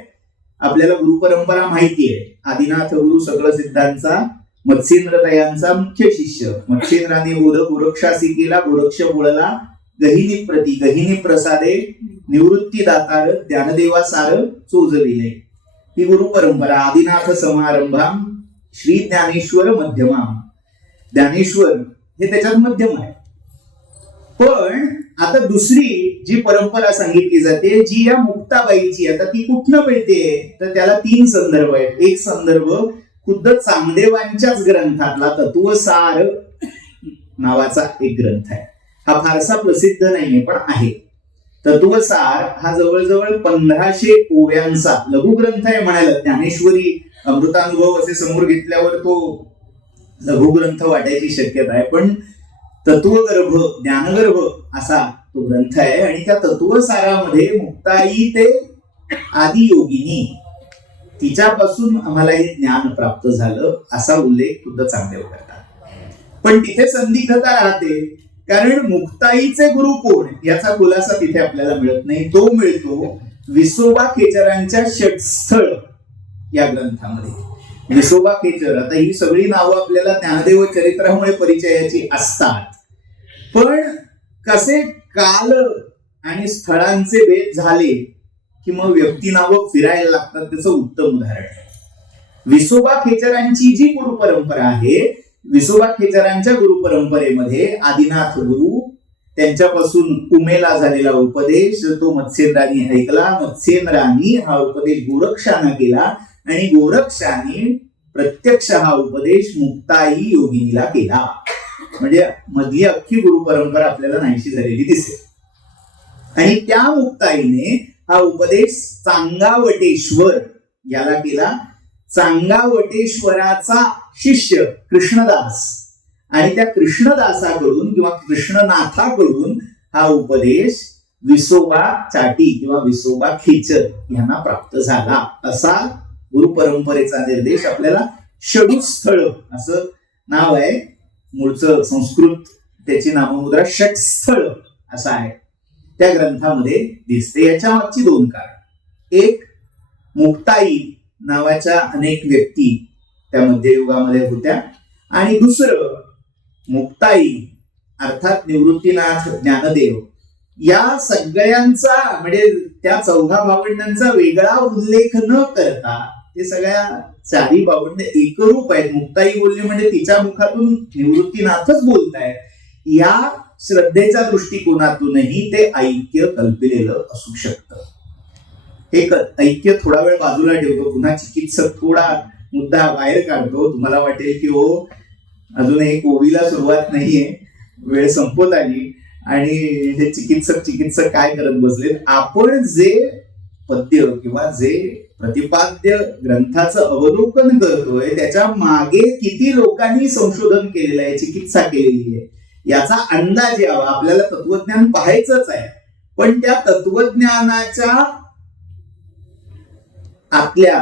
आपल्याला गुरु परंपरा माहिती आहे. आदिनाथ गुरु सकळ सिद्धांचा मत्स्येंद्रतयांचा मुख्य शिष्य. मत्स्येंद्राने बोध गोरक्षासी केला, गोरक्ष बोळला गहिनी प्रती, गहिनी प्रसादे निवृत्ती दातार, ज्ञानदेवा सार चोजविले. ही गुरु परंपरा. आदिनाथ समारंभाम श्री ज्ञानेश्वर मध्यमाम. ज्ञानेश्वर हे त्याच्यात मध्यम आहे. पण आता दुसरी जी परंपरा सांगितली जाते जी या मुक्ताबाईची, आता ती कुठनं मिळते तर त्याला 3 संदर्भ आहेत. एक संदर्भ खुद्द चांगदेवांच्याच ग्रंथातला तत्वसार नावाचा एक ग्रंथ आहे. हा फारसा प्रसिद्ध नाहीये पण आहे. तत्वसार हा जवळजवळ 1500 ओव्यांचा लघुग्रंथ आहे म्हणायला. ज्ञानेश्वरी अमृतानुभव असे समोर घेतल्यावर तो लघुग्रंथ वाटायची शक्यता आहे. पण तत्वगर्भ, ज्ञानगर्भ असा तो ग्रंथ आहे. आणि त्या तत्वसारामध्ये मुक्ताई ते आदियोगिनी तिच्यापासून आम्हाला हे ज्ञान प्राप्त झालं असा उल्लेख खुद्द चांगदेव करतात. पण तिथे संदिग्धता राहते, कारण मुक्ताईचे गुरु कोण याचा खुलासा तिथे आपल्याला मिळत नाही. तो मिळतो विसोबा खेचरांच्या षटस्थळ या ग्रंथामध्ये. विसोबा खेचर, आता ही सगळी नावं आपल्याला ज्ञानदेव चरित्रामुळे परिचयाची असतात, पण कसे काल आणि स्थळांचे भेद झाले की मग व्यक्ती नावं फिरायला लागतात, त्याचं उत्तम उदाहरण आहे. विसोबा खेचरांची जी गुरु परंपरा आहे, विसोबा खेचरांच्या गुरु परंपरेमध्ये आदिनाथ गुरु त्यांच्यापासून उमेला झालेला उपदेश तो मत्स्येंद्रांनी ऐकला. मत्स्येंद्रांनी हा उपदेश गोरक्षानं केला आणि गोरक्षाने प्रत्यक्ष हा उपदेश मुक्ताई योगिनीला केला. म्हणजे मधली अख्खी गुरु परंपरा आपल्याला नाहीशी झालेली दिसेल. आणि त्या मुक्ताईने हा उपदेश चांगावटेश्वर याला केला. चांगावटेश्वराचा शिष्य कृष्णदास आणि त्या कृष्णदासाकडून किंवा कृष्णनाथाकडून हा उपदेश विसोबा चाटी किंवा विसोबा खेचर यांना प्राप्त झाला असा गुरु परंपरेचा निर्देश आपल्याला षडस्थळ असं नाव आहे. मूळचं संस्कृत त्याची नाममुद्रा षटस्थळ असं आहे, त्या ग्रंथामध्ये दिसते. याच्या मागची 2 कारण. एक, मुक्ताई नावाच्या अनेक व्यक्ती त्या मध्ययुगामध्ये होत्या. आणि दुसरं, मुक्ताई अर्थात निवृत्तीनाथ ज्ञानदेव या सगळ्यांचा म्हणजे त्या 4 भावंडांचा वेगळा उल्लेख न करता ते सगळ्या 4 भावंड एकरूप आहेत. मुक्ताई बोलली म्हणजे तिच्या मुखातून निवृत्तीनाथच बोलतायत. या श्रद्धेच्या दृष्टिकोनातूनही ते ऐक्य कल्पिलेलं असू शकतं. हे ऐक्य थोडा वेळ बाजूला ठेवतो, पुन्हा चिकित्सक थोडा मुद्दा बाहेर काढतो. तुम्हाला वाटेल की हो अजून एक ओवीला सुरुवात नाहीये, वेळ संपत आली आणि हे चिकित्सक काय करत बसलेत. आपण जे पद्य किंवा जे प्रतिपाद्य ग्रंथाचं अवलोकन करतोय त्याच्या मागे किती लोकांनी संशोधन केलेलं आहे, चिकित्सा केलेली आहे याचा अंदाज यावा. आपल्याला तत्वज्ञान पाहायचंच आहे, पण त्या तत्वज्ञानाच्या आतल्या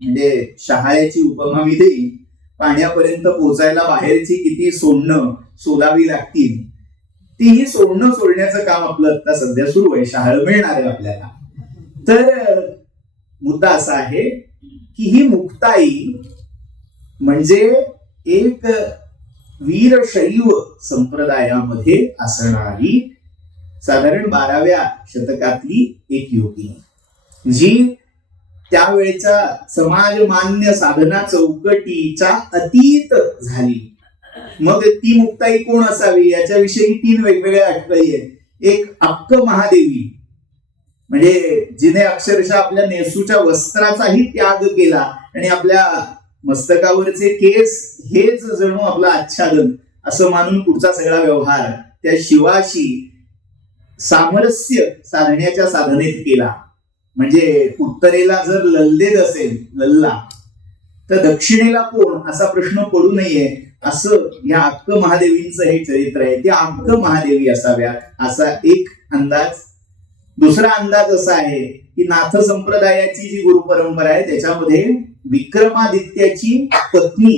म्हणजे शहाळ्याची उपमा मी देईन. पाण्यापर्यंत पोहोचायला बाहेरची किती सोडणं सोलावी लागतील, तीही सोडण्याचं काम आपलं आता सध्या सुरू आहे. शहाळ मिळणार आहे आपल्याला. तर मुद्दा असा आहे की ही मुक्ताई म्हणजे एक वीरशैव संप्रदायामध्ये असणारी साधारण 12व्या शतकातली एक योगिनी, जी त्यावेळेच्या समाजमान्य साधना चौकटीच्या अतीत झाली. मग ती मुक्ताई कोण असावी याच्याविषयी 3 वेगवेगळ्या अटकळी आहेत. एक अक्क महादेवी, म्हणजे जिने अक्षरशः आपल्या नेसूच्या वस्त्राचाही त्याग केला आणि आपल्या मस्तकावरचे केस हेच जणू आपलं आच्छादन असं मानून पुढचा सगळा व्यवहार त्या शिवाशी सामरस्य साधण्याच्या साधनेत केला. म्हणजे उत्तरेला जर लल्लेद असेल लल्ला, तर दक्षिणेला कोण असा प्रश्न पडू नये असं या अक्क महादेवींचं हे चरित्र आहे. त्या अक्क महादेवी असाव्यात असा एक अंदाज. दुसरा अंदाज असा आहे की नाथ संप्रदायाची जी गुरु परंपरा आहे त्याच्यामध्ये विक्रमादित्याची पत्नी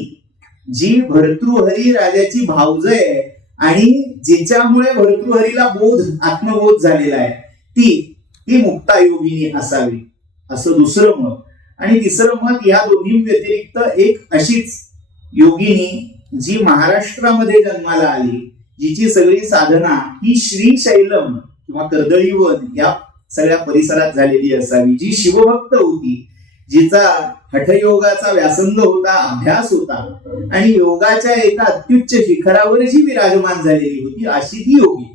जी भर्तृहरी राजाची भावज आहे आणि जिच्यामुळे भर्तृहरीला आत्मबोध झालेला आहे ती मुक्तायोगिनी असावी असं दुसरं मत. आणि तिसरं मत या दोन्ही व्यतिरिक्त एक अशीच योगिनी जी महाराष्ट्रामध्ये जन्माला आली, जिची सगळी साधना ही श्रीशैलम किंवा कर्दळीवन या सगळ्या परिसरात झालेली असावी, जी शिवभक्त होती, जिचा हठयोगाचा व्यासंग होता, अभ्यास होता आणि योगाच्या एका अत्युच्च शिखरावर जी विराजमान झालेली होती अशी ती योगी.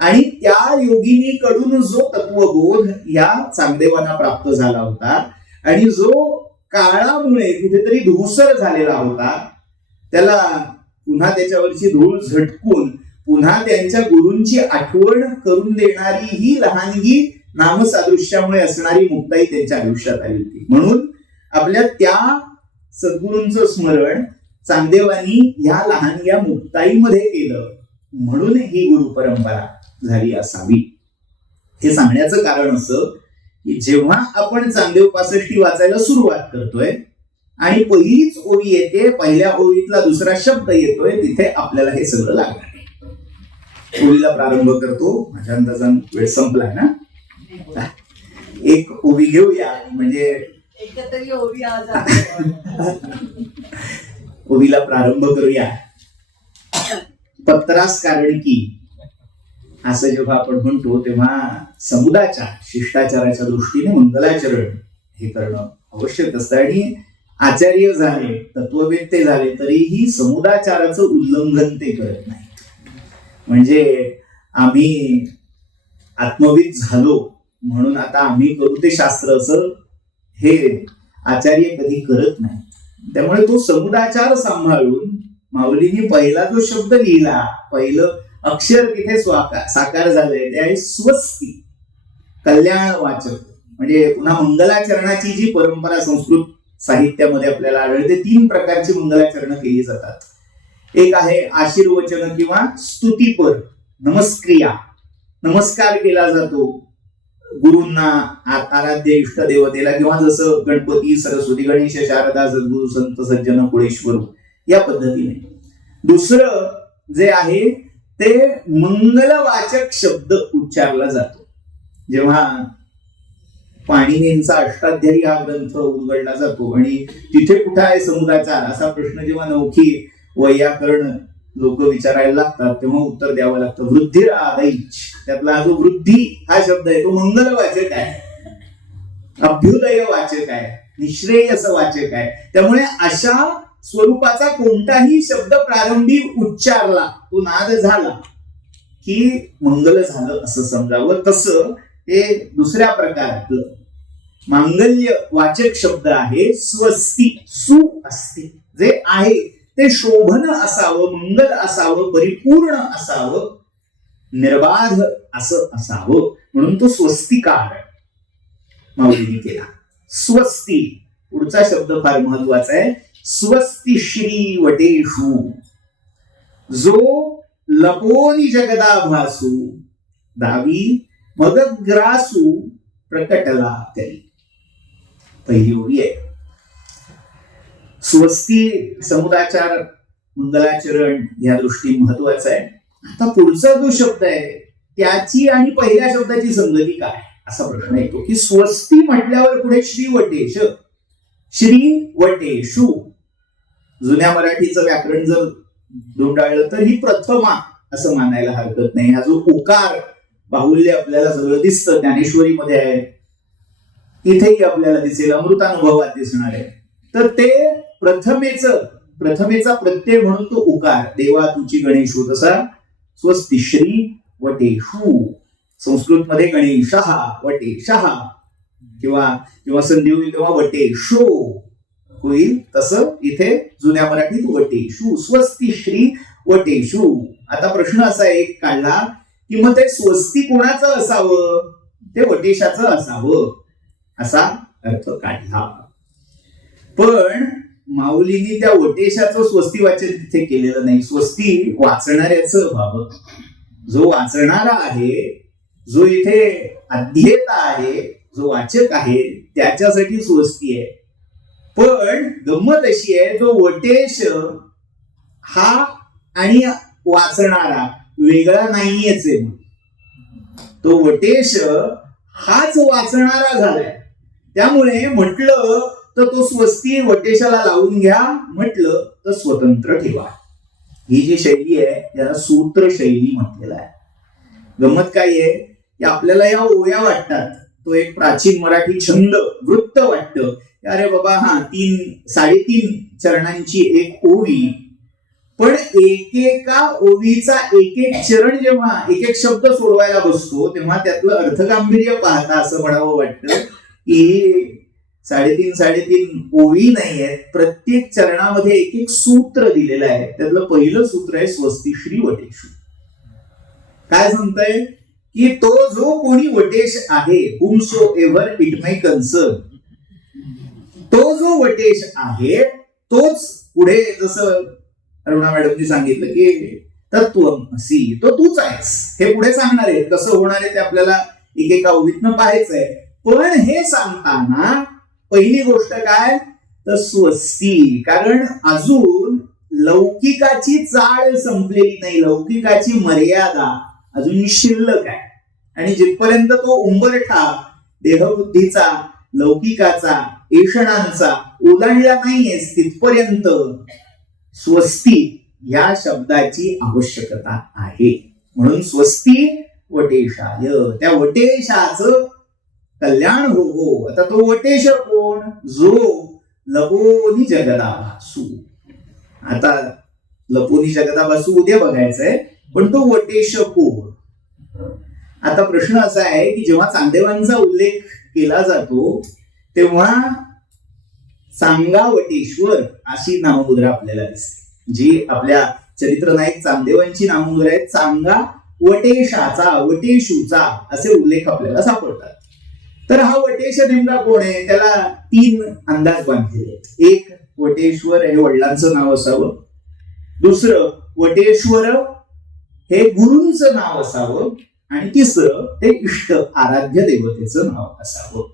आणि त्या योगिनीकडून जो तत्वबोध या चांगदेवांना प्राप्त झाला होता आणि जो काळामुळे कुठेतरी धूसर झालेला होता, त्याला पुन्हा त्याच्यावरची धूळ झटकून पुन्हा त्यांच्या गुरूंची आठवण करून देणारी ही लहानगी नामसादृश्यामुळे असणारी मुक्ताई त्यांच्या आयुष्यात आली होती. म्हणून आपल्या त्या सद्गुरूंचं स्मरण चांगदेवांनी या लहानग्या मुक्ताईमध्ये केलं, म्हणून ही गुरु परंपरा झाली असावी. हे सांगण्याचं कारण असं की जेव्हा आपण चांगदेव 65 वाचायला सुरुवात करतोय आणि पहिलीच ओवी येते, पहिल्या ओवीतला दुसरा शब्द येतोय, तिथे आपल्याला हे सगळं लागणार आहे. ओवीला प्रारंभ करतो. माझ्या अंदाजान वेळ संपलाय ना. एक ओवी घेऊया म्हणजे एकतरी ओवी आज ओवीला प्रारंभ करूया. पत्रास कारण की असं जेव्हा आपण म्हणतो तेव्हा समुदाचार शिष्टाचाराच्या दृष्टीने मंगलाचरण हे करणं आवश्यक असतं. आणि आचार्य झाले, तत्ववेत्ते झाले तरीही समुदाचाराचं उल्लंघन ते करत नाही. म्हणजे आम्ही आत्मविद झालो म्हणून आता आम्ही करू ते शास्त्र असं हे आचार्य कधी करत नाही. त्यामुळे तो समुदाचार सांभाळून माऊलींनी पहिला जो शब्द लिहिला, पहिलं अक्षर तिथे साकार झालंय ते आहे स्वस्ती, कल्याण वाचक. म्हणजे पुन्हा मंगलाचरणाची जी परंपरा संस्कृत साहित्यामध्ये आपल्याला आढळते, 3 प्रकारची मंगलाचरणं केली जातात. एक आहे आशीर्वचन किंवा स्तुतीपर, नमस्क्रिया, नमस्कार केला जातो गुरूंना, आराध्य इष्ट देवतेला, किंवा जसं गणपती, सरस्वती, गणेश, शारदा, सद्गुरू, संत, सज्जन, कुळेश्वर या पद्धतीने. दुसरं जे आहे ते मंगलवाचक शब्द उच्चारला जातो. जेव्हा पाणिनींचा अष्टाध्यायी हा ग्रंथ उलगडला जातो आणि तिथे कुठे आहे समुदाचार असा प्रश्न जेव्हा नौखी वैयाकरण लोक विचारायला लागतात तेव्हा उत्तर द्यावं लागतं वृद्धिरादैच. त्यातला जो वृद्धी हा शब्द आहे तो मंगलवाचक आहे, अभ्युदय वाचक आहे, निश्रेयस वाचक आहे. त्यामुळे अशा स्वरूपाचा कोणताही शब्द प्रारंभी उच्चारला, तो नाद झाला की मंगल झालं असं समजावं. तसं हे दुसऱ्या प्रकारातलं मांगल्य वाचक शब्द आहे स्वस्ती. सु अस्ति, जे आहे ते शोभन असावं, मंगल असावं, परिपूर्ण असावं, निर्बाध असं असावं, म्हणून तो स्वस्तिकार माऊलींनी केला. स्वस्ती. पुढचा शब्द फार महत्वाचा आहे. स्वस्ति श्री वटेषु, जो लपोनी जगदाभासू, दावी मग ग्रासू प्रकटला करी. पहिली ओवी आहे. स्वस्ती समुदाचार मंगलाचरण या दृष्टी महत्वाचं आहे. आता पुढचा जो शब्द आहे त्याची आणि पहिल्या शब्दाची संगती काय असा प्रश्न येतो की स्वस्ती म्हटल्यावर पुढे श्रीवटेश, श्रीवटेषु. जुन्या मराठीचं व्याकरण जर धुंडाळलं तर ही प्रथमा असं मानायला हरकत नाही. हा जो उकार बाहुल्य आपल्याला सगळं दिसतं, ज्ञानेश्वरीमध्ये आहे, इथेही आपल्याला दिसेल, अमृतानुभवात दिसणार आहे. तर ते प्रथमेचा प्रत्यय म्हणून तो उकार, देवा तुची गणेशू, तसा स्वस्ति श्री वटेषु. संस्कृतमध्ये गणेशः वटेशः किंवा संधी होईल तेव्हा वटेशो होईल, तसं इथे जुन्या मराठीत वटेषु, स्वस्ति श्री वटेषु. आता प्रश्न असा एक काढला की मग ते स्वस्ती कोणाचं असावं, ते वटेशाचं असावं असा अर्थ काढला. पण माऊलींनी त्या वटेशाचं स्वस्ती वाचन तिथे केलेलं नाही. स्वस्ती वाचणाऱ्याचं व्हावं. जो वाचणारा आहे, जो इथे अध्येता आहे, जो वाचक आहे, त्याच्यासाठी स्वस्ती आहे. पण गंमत अशी आहे, जो वटेश हा आणि वाचणारा वेगळा नाहीयेच आहे. तो वटेश हाच वाचणारा झालाय. त्यामुळे म्हटलं तर तो स्वस्ती वटेशाला लावून घ्या, म्हटलं तर स्वतंत्र ठेवा. ही जी शैली आहे याला सूत्र शैली म्हटलेलं आहे. गंमत काय आहे की आपल्याला या ओव्या वाटतात, तो एक प्राचीन मराठी छंद वृत्त वाटतं. अरे बाबा हा 3-3.5 चरणांची एक ओवी, पण एकेका ओवीचा एक एक चरण जेव्हा एक एक शब्द सोडवायला बसतो तेव्हा त्यातलं अर्थगांभीर्य पाहता असं म्हणावं वाटतं की 3.5 ओवी नाही आहेत. प्रत्येक चरणामध्ये एक एक सूत्र दिलेलं आहे. त्यातलं पहिलं सूत्र आहे स्वस्ती श्री वटेषु. काय सांगताय की तो जो कोणी वटेश आहे, हुमसो एव्हर इट मे कन्सर्न, तो जो वटेश आहे तोच पुढे जसं अरुणा मॅडमनी सांगितलं की तत्वमसी, तो तूच आहेस. हे पुढे सांगणार आहे. कसं होणार आहे ते आपल्याला एकेका ओवीतनं पाहायचंय. पण हे सांगताना पहिली गोष्ट काय तर स्वस्ती. कारण अजून लौकिकाची चाळ संपलेली नाही, लौकिकाची मर्यादा अजून शिल्लक आहे. आणि जिथपर्यंत तो उंबरठा देहबुद्धीचा, लौकिकाचा, ऐषणांचा ओलांडला नाहीयेस तिथपर्यंत स्वस्ती या शब्दाची आवश्यकता आहे. म्हणून स्वस्ती वटेशाय, त्या वटेशाचं कल्याण हो. आता तो वटेश कोण, जो लपोनी जगदा भासू. आता लपोनी जगदा भासू उद्या बघायचंय, पण तो वटेश कोण. आता प्रश्न असा आहे की जेव्हा चांगदेवांचा उल्लेख केला जातो तेव्हा चांगा वटेश्वर अशी नाममुद्रा आपल्याला दिसते, जी आपल्या चरित्रनायक चांगदेवांची नाममुद्रा आहे. चांगा वटेशाचा, वटेशूचा असे उल्लेख आपल्याला सापडतात. तर हा वटेश नेमका कोण आहे, त्याला 3 अंदाज बांधलेले आहेत. एक, वटेश्वर हे वडिलांचं नाव असावं. दुसरं, वटेश्वर हे गुरूंचं नाव असावं. आणि तिसरं, ते इष्ट आराध्य देवतेचं नाव असावं.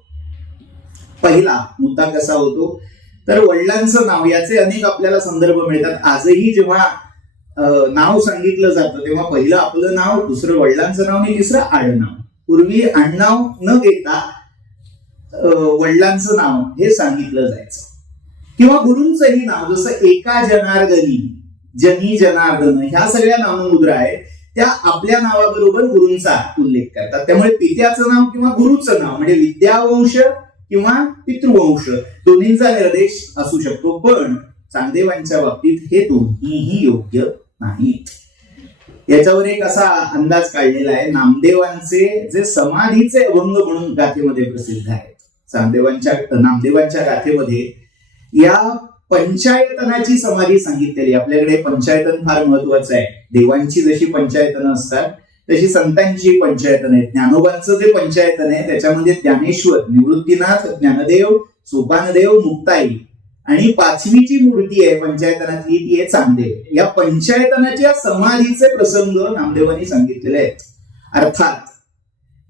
पहिला मुद्दा कसा होतो तर वडिलांचं नाव, याचे अनेक आपल्याला संदर्भ मिळतात. आजही जेव्हा नाव सांगितलं जातं तेव्हा पहिलं आपलं नाव, दुसरं वडिलांचं नाव आणि तिसरं आडनाव. पूर्वी आडनाव न घेता वडिलांचं नाव हे सांगितलं जायचं. किंवा गुरूंचंही नाव, जसं एका जनार्दनी, जनी जनार्दन, ह्या सगळ्या नाममुद्रा आहेत त्या आपल्या नावाबरोबर गुरूंचा उल्लेख करतात. त्यामुळे पित्याचं नाव किंवा गुरुचं नाव म्हणजे विद्यावंश किंवा पितृवंश दोन्हींचा निर्देश असू शकतो. पण चांगदेवांच्या बाबतीत हे दोन्हीही योग्य नाहीत. याच्यावर एक असा अंदाज काढलेला आहे. नामदेवांचे जे समाधीचे अभंग म्हणून गाथेमध्ये प्रसिद्ध आहेत, नामदेवांच्या गाथेमध्ये या पंचायतनाची समाधी सांगितलेली. आपल्याकडे पंचायतन फार महत्वाचं आहे. देवांची जशी पंचायतनं असतात तशी संतांची पंचायतन आहेत. ज्ञानोबांचं जे पंचायतन आहे त्याच्यामध्ये ज्ञानेश्वर, निवृत्तीनाथ, ज्ञानदेव, सोपानदेव, मुक्ताई आणि 5वी जी मूर्ती आहे पंचायतनातली ती आहे चांगदेव. या पंचायतनाच्या समाधीचे प्रसंग नामदेवांनी सांगितलेले आहेत. अर्थात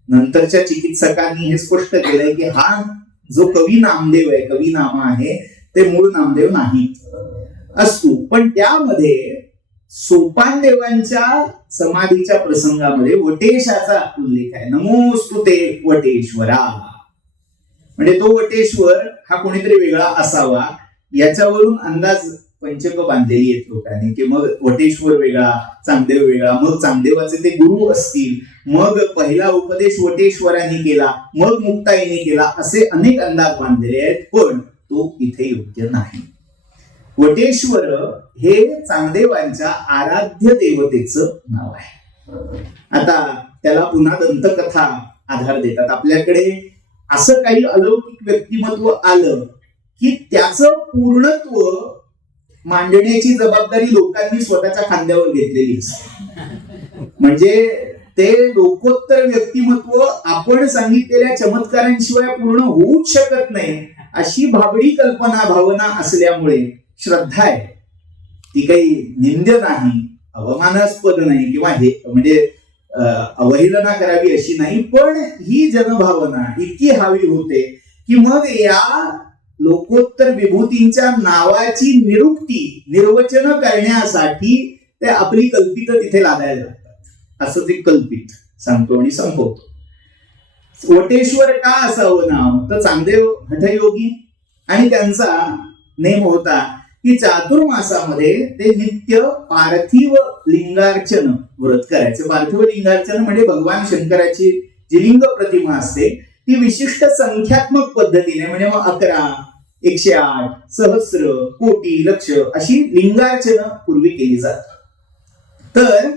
नंतरच्या चिकित्सकांनी हे स्पष्ट केलंय की हा जो कवी नामदेव आहे, कवी नाम आहे, ते मूळ नामदेव नाहीत असतो. पण त्यामध्ये सोपानदेवांच्या समाधीच्या प्रसंगामध्ये वटेशाचा उल्लेख आहे. नमोस्तुते वटेश्वरा, म्हणजे तो वटेश्वर हा कोणीतरी वेगळा असावा याच्यावरून अंदाज पंचक बांधलेली आहेत लोकांनी की मग वटेश्वर वेगळा, चांगदेव वेगळा, मग चांगदेवाचे ते गुरु असतील, मग पहिला उपदेश वटेश्वरांनी केला, मग मुक्ताईने केला, असे अनेक अंदाज बांधलेले आहेत. पण तो इथे योग्य नाही. वटेश्वर हे चांगदेवांच्या आराध्य देवतेचं नाव आहे. आता त्याला पुन्हा दंतकथा आधार देतात. आपल्याकडे असं काही अलौकिक व्यक्तिमत्व आलं की त्याचं पूर्णत्व मांडण्याची जबाबदारी लोकांनी स्वतःच्या खांद्यावर घेतलेली असते. म्हणजे ते लोकोत्तर व्यक्तिमत्व आपण सांगितलेल्या चमत्कारांशिवाय पूर्ण होऊच शकत नाही, अशी भाबडी कल्पना भावना असल्यामुळे श्रद्धा आहे ती काही निंद्य नाही, अवमानास्पद नाही, किंवा हे म्हणजे अवहेलना करावी अशी नाही, पण ही जनभावना इतकी हवी होते की मग या लोकोत्तर विभूतींच्या नावाची निर्वचन करण्यासाठी ते आपली कल्पित तिथे लादायला लागतात. असं ते कल्पित सांगतो आणि संपवतो. वटेश्वर का असावं नाव, तर चांगदेव हठयोगी आणि त्यांचा नेम होता की चातुर्मासामध्ये ते नित्य पार्थिव लिंगार्चन व्रत करायचे. पार्थिव लिंगार्चन म्हणजे भगवान शंकराची जी लिंग प्रतिमा असते ती विशिष्ट संख्यात्मक पद्धतीने, म्हणजे मग 11, 108, सहस्र, कोटी, लक्ष अशी लिंगार्चन पूर्वी केली जातात. तर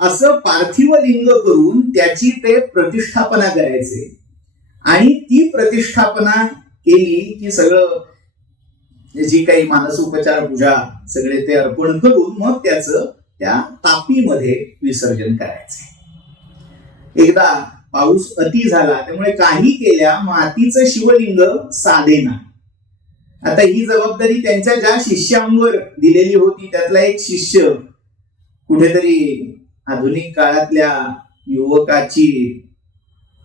असं पार्थिव लिंग करून त्याची ते प्रतिष्ठापना करायचे आणि ती प्रतिष्ठापना केली की सगळं जी काही मानसोपचार पूजा सगळे ते अर्पण करून मग त्याचं त्या तापीमध्ये विसर्जन करायचे. एकदा पाऊस अति झाला त्यामुळे काही केल्या मातीचं शिवलिंग साधेना. आता ही जबाबदारी त्यांच्या ज्या शिष्यांवर दिलेली होती त्यातला एक शिष्य कुठेतरी आधुनिक काळातल्या युवकाची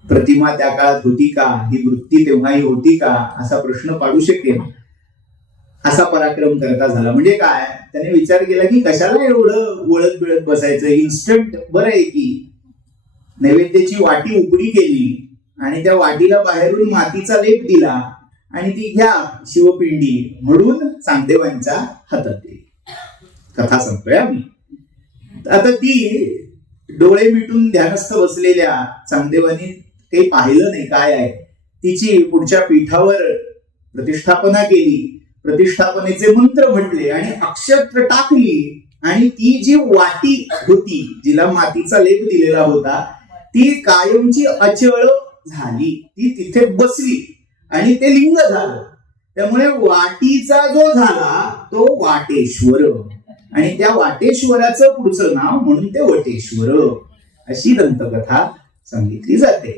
प्रतिमा त्या काळात होती का, ही वृत्ती तेव्हाही होती का असा प्रश्न पाडू शकेल असा पराक्रम करता झाला. म्हणजे काय, त्याने विचार केला की कशाला एवढं वळत बिळत बसायचं, इन्स्टंट बरं आहे की नैवेद्याची वाटी उकडी केली आणि त्या वाटीला बाहेरून मातीचा लेप दिला आणि ती घ्या शिवपिंडी म्हणून चांगदेवांच्या हातात दिली. कथा सांगतोय आम्ही. आता ती डोळे मिटून ध्यानस्थ बसलेल्या चांगदेवांनी काही पाहिलं नाही काय आहे. तिची पुढच्या पीठावर प्रतिष्ठापना केली, प्रतिष्ठापनेचे मंत्र म्हटले आणि अक्षत्र टाकली आणि ती जी वाटी होती जिला मातीचा लेप दिलेला होता ती कायमची अचळ झाली, ती तिथे बसली आणि ते लिंग झालं. त्यामुळे वाटीचा जो झाला तो वाटेश्वर आणि त्या वाटेश्वराचं पुढचं नाव म्हणून ते वटेश्वर अशी दंतकथा सांगितली जाते.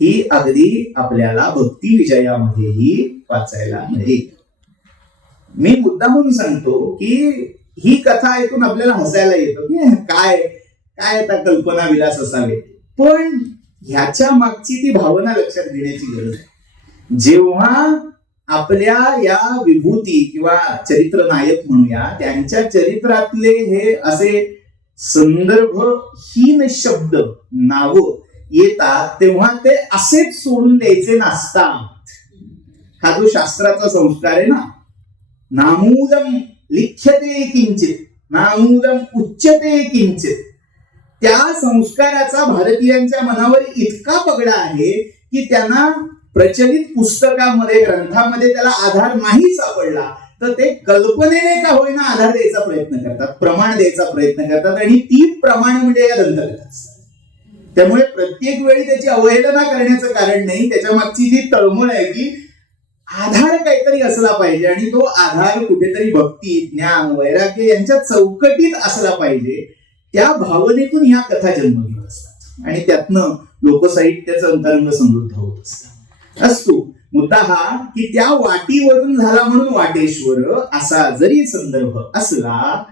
ही अगदी आपल्याला भक्ती विजयामध्येही वाचायला मिळेल. मी मुद्दामून सांगतो की ही कथा ऐकून आपल्याला हसायला येतं की काय काय आता कल्पना विलास असावे, पण ह्याच्या मागची ती भावना लक्षात घेण्याची गरज आहे. जेव्हा आपल्या या विभूती किंवा चरित्र नायक म्हणूया त्यांच्या चरित्रातले हे असे संदर्भहीन शब्द नाव येतात तेव्हा ते असेच सोडून द्यायचे नसतात. हा जो शास्त्राचा संस्कार आहे ना, नामूलम लिख्यते किंचित नामूलम उच्यते किंचित, त्या संस्काराचा भारतीयांच्या मनावर इतका पगडा आहे की त्यांना प्रचलित पुस्तकामध्ये ग्रंथामध्ये त्याला आधार नाही सापडला तर ते कल्पनेने का होईना आधार द्यायचा प्रयत्न करतात, प्रमाण द्यायचा प्रयत्न करतात आणि ती प्रमाण म्हणजे या दंतकथा असतात. त्यामुळे प्रत्येक वेळी त्याची अवहेलना करण्याचं कारण नाही, त्याच्या मागची जी तळमळ आहे की आधार काहीतरी असला पाहिजे आणि तो आधार कुठेतरी भक्ती, ज्ञान, वैराग्य यांच्या चौकटीत असला पाहिजे. त्या भावनेतून ह्या कथा जन्म घेत असतात आणि त्यातनं लोकसाहित्याचं अंतरंग समृद्ध होत असतो. मुद्दा हा की त्या वाटीवरून झाला म्हणून वाटेश्वर असा जरी संदर्भ असला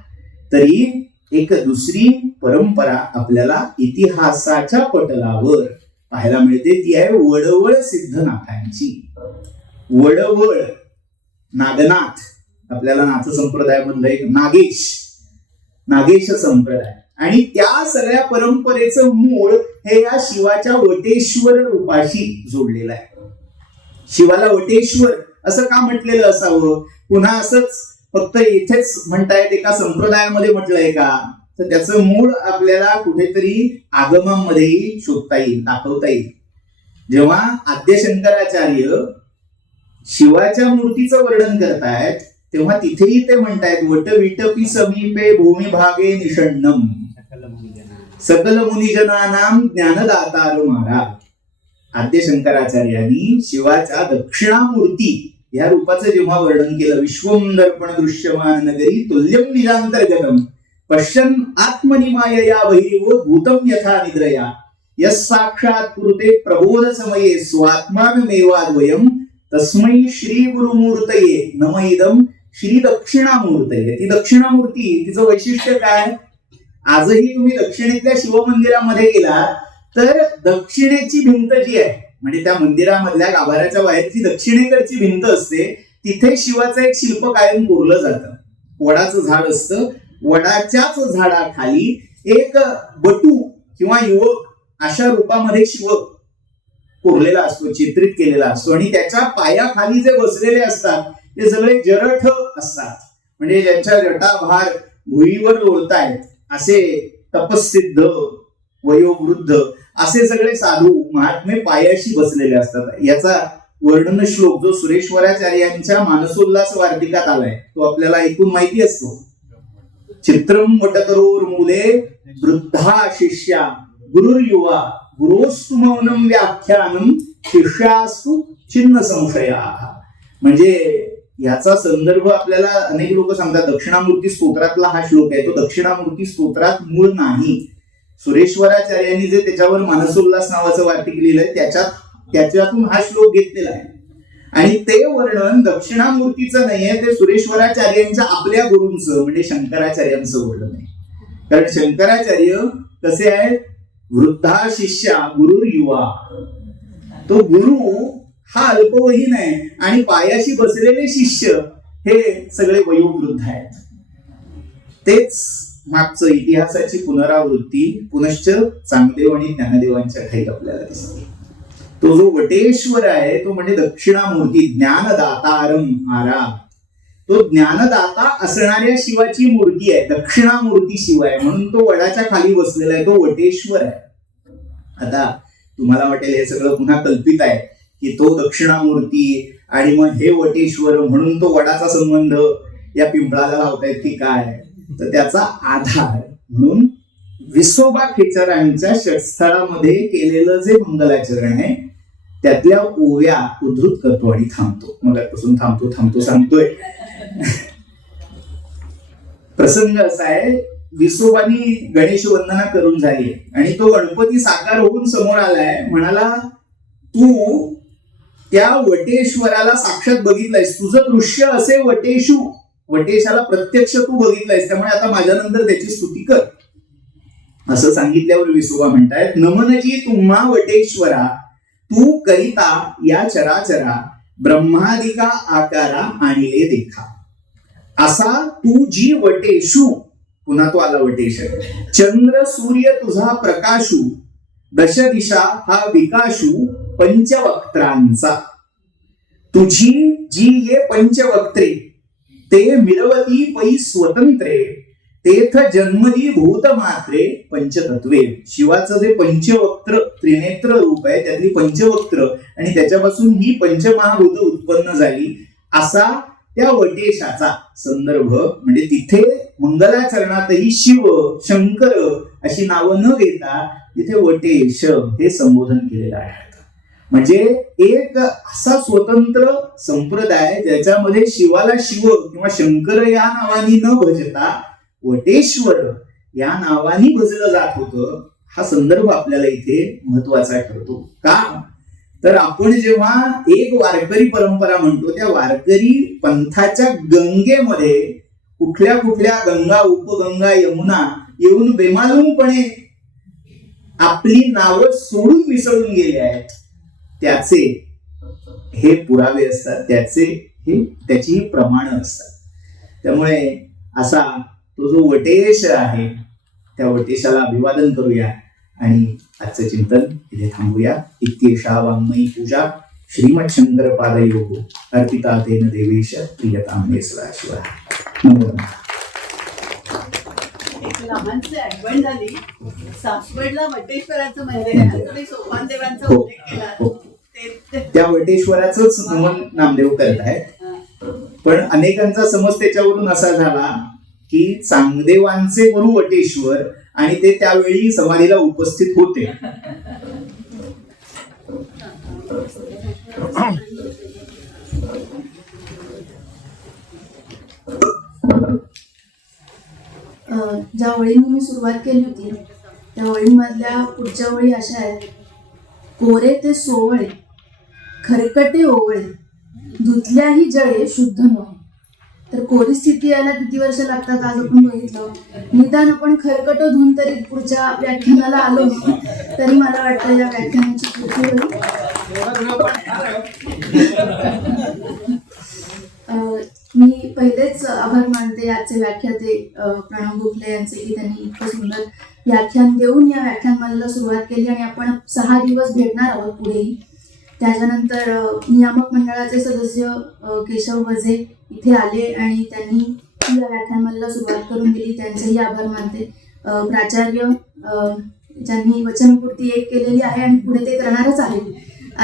तरी एक दुसरी परंपरा आपल्याला इतिहासाच्या पटलावर पाहायला मिळते. ती आहे वडवळ सिद्धनाथांची. वडवळ नागनाथ, आपल्याला नाथ संप्रदायामधलं एक नागेश संप्रदाय आणि त्या सगळ्या परंपरेचं मूळ हे या शिवाच्या वटेश्वर रूपाशी जोडलेलं आहे. शिवाला वटेश्वर असं का म्हटलेलं असावं, पुन्हा असंच फक्त इथेच म्हणतायत एका संप्रदायामध्ये म्हटलंय का, तर त्याचं मूळ आपल्याला कुठेतरी आगमांमध्येही शोधता येईल, दाखवता येईल. जेव्हा आद्य शंकराचार्य शिवाच्या मूर्तीचं वर्णन करतायत तेव्हा तिथेही ते म्हणतायत वट विटपी समीपे भूमिभागे निषण्णम सकल मुनिजनानाम ज्ञानदातार महाराज. आद्य शंकराचार्यांनी शिवाच्या दक्षिणामूर्ती या रूपाचं जेव्हा वर्णन केलं, विश्वम दर्पण दृश्यमान नगरी तुल्यम निरांतर्गतम पश्यन् आत्मनिमायया बहिर्वो भूतं यथा निद्रया यस् साक्षात् कुरुते प्रबोध समये स्वात्मानमेवाद्वयम् तस्मै श्री गुरुमूर्तये नम इदं श्री दक्षिणामूर्तये. ती दक्षिणामूर्ती, तिचं वैशिष्ट्य काय? आजही तुम्ही दक्षिणेतल्या शिवमंदिरामध्ये गेला तर दक्षिणेची भिंत जी आहे, म्हणजे त्या मंदिरामधल्या गाभाऱ्याच्या बाहेरची दक्षिणेकडची भिंत असते, तिथे शिवाचं एक शिल्प कायम कोरलं जातं. वडाचं झाड असतं, वडाच्याच झाडाखाली एक बटू किंवा युवक अशा रूपामध्ये शिव कोरलेला असतो, चित्रित केलेला असतो, आणि त्याच्या पायाखाली जे बसलेले असतात ते सगळे जरठ असतात, म्हणजे ज्यांच्या जटाभार भुईवर लोळतायत असे तपस्सिद्ध वयोवृद्ध असे सगळे साधू महात्मे पायाशी बसलेले असतात. याचा वर्णन श्लोक जो सुरेश्वराचार्यांच्या मानसोल्लास वार्तिकात आलाय तो आपल्याला ऐकून माहिती असतो. चित्रम वटकरोर मूले वृद्धा शिष्या गुरुर्युवा गुरोस्तु मौनम व्याख्यानम शिष्यास्तु छिन्न संशया. म्हणजे याचा संदर्भ आपल्याला अनेक लोक सांगतात. दक्षिणामूर्ती स्तोत्रातला हा श्लोक आहे, तो दक्षिणामूर्ती स्तोत्रात मूळ नाही. सुरेश्वराचार्यांनी जे त्याच्यावर मानसोल्लास नावाचं वार्तिक लिहिलंय त्याच्यातून हा श्लोक घेतलेला आहे. आणि ते वर्णन दक्षिणामूर्तीचं नाहीये, ते सुरेश्वराचार्यांच्या आपल्या गुरूंचं म्हणजे शंकराचार्यांचं वर्णन आहे. कारण शंकराचार्य कसे आहेत? वृद्धा शिष्या गुरुर युवा. तो गुरु हा अल्पवयीन आहे आणि पायाशी बसलेले शिष्य हे सगळे वयोवृद्ध आहेत. तेच मागचं इतिहासाची पुनरावृत्ती पुनश्च चांगदेव आणि ज्ञानदेवांच्या ठाई आपल्याला दिसते. तो जो वटेश्वर आहे तो म्हणजे दक्षिणामूर्ती, ज्ञानदातारम आरा. तो ज्ञानदाता असणाऱ्या शिवाची मूर्ती आहे, दक्षिणामूर्ती शिव आहे, म्हणून तो वडाच्या खाली बसलेला आहे, तो वटेश्वर आहे. आता तुम्हाला वाटेल हे सगळं पुन्हा कल्पित आहे की तो दक्षिणामूर्ती आणि मग हे वटेश्वर, म्हणून तो वडाचा संबंध या पिंपळाला लावतायत की काय? तर त्याचा आधार म्हणून विसोबा खेचरांच्या षटस्थळामध्ये केलेलं जे मंगलाचरण आहे त्यातल्या ओव्या उद्धृत करतो आणि थांबतो. मगापासून थांबतो सांगतोय. प्रसंग असा आहे, विसोबानी गणेश वंदना करून झाली आणि तो गणपती साकार होऊन समोर आलाय. म्हणाला, तू त्या वटेश्वराला साक्षात बघितलंयस, तुझं दृश्य असे वटेशू, वटेशाला प्रत्यक्ष तू बघितलंयस, त्यामुळे आता माझ्यानंतर त्याची स्तुती कर. असं सांगितल्यावर विसोबा म्हणतायत, नमनजी तुम्हा वटेश्वरा तू करिता या चराचरा ब्रह्मादिका आकारा आणले देखा. असा तू जी वटेशू, पुन्हा तो आला वटेश, चंद्र सूर्य तुझा प्रकाशू, दश दिशा हा विकाशू पंचवक्त्रांचा. तुझी जी ये पंचवक्त्रे ते मिरवती पै स्वतंत्रे तेथ जन्मली भूत मात्रे पंचतत्वे. शिवाचं जे पंचवक्त्र त्रिनेत्र रूप आहे त्यातली पंचवक्त्र आणि त्याच्यापासून ही पंचमहाभूत उत्पन्न झाली असा त्या वटेशाचा संदर्भ. म्हणजे तिथे मंगलाचरणातही शिव शंकर अशी नावं न घेता तिथे वटेश हे संबोधन केलेलं आहे. म्हणजे एक असा स्वतंत्र संप्रदाय ज्याच्यामध्ये शिवाला शिव किंवा शंकर या नावानी न भजता वटेश्वर या नावानी भजलं जात होतं. हा संदर्भ आपल्याला इथे महत्वाचा ठरतो. का तर आपण जेव्हा एक वारकरी परंपरा म्हणतो त्या वारकरी पंथाच्या गंगेमध्ये कुठल्या कुठल्या गंगा उपगंगा यमुना येऊन बेमालूमपणे आपली नावं सोडून मिसळून गेले आहेत, त्याचे हे पुरावे असतात, त्याची ही प्रमाणं असतात. त्यामुळे असा तो जो वटेश आहे त्या वटेशाला अभिवादन करूया आणि आजचं चिंतन इथे थांबूया. इत्येषा वाङ्मयी पूजा श्रीमत् शंकर पादयोग अर्पिता तेन देवेश प्रियतां मे सदाशिवा. नमो नमः. एक लहानशी आठवण झाली. सासवडला वटेश्वराचं मंदिर आहे, तुम्ही सोपान देवांचा उल्लेख केला, त्या वटेश्वराचंच नमन नामदेव करतायत. पण अनेकांचा समज त्याच्यावरून असा झाला की चांगदेवांचे गुरु वटेश्वर आणि ते त्यावेळी समाधीला उपस्थित होते. ज्या ओळींनी मी सुरुवात केली होती त्या ओळींमधल्या पुढच्या ओळी अशा आहेत. कोरे ते सोवळे खरकटे ओवळे धुतल्याही जळे शुद्ध नव्हे. तर कोरी स्थिती यायला किती वर्ष लागतात आज आपण बघितलं. निदान आपण खरकट धुवून तरी पुढच्या व्याख्यानाला आलो तरी मला वाटतं या व्याख्यानाची पूर्ती होईल. मी पहिलेच आभार मानते आजचे व्याख्याते प्रणव गोखले यांचे की त्यांनी इतकं सुंदर व्याख्यान देऊन या व्याख्यानमालेला सुरुवात केली आणि आपण 6 दिवस भेटणार आहोत पुढेही. त्याच्यानंतर नियामक मंडळाचे सदस्य केशव वजे इथे आले आणि त्यांनी या व्याख्यानमालेला सुरुवात करून दिली, त्यांचेही आभार मानते. प्राचार्य ज्यांनी वचनपूर्ती एक केलेली आहे आणि पुढे ते करणारच आहेत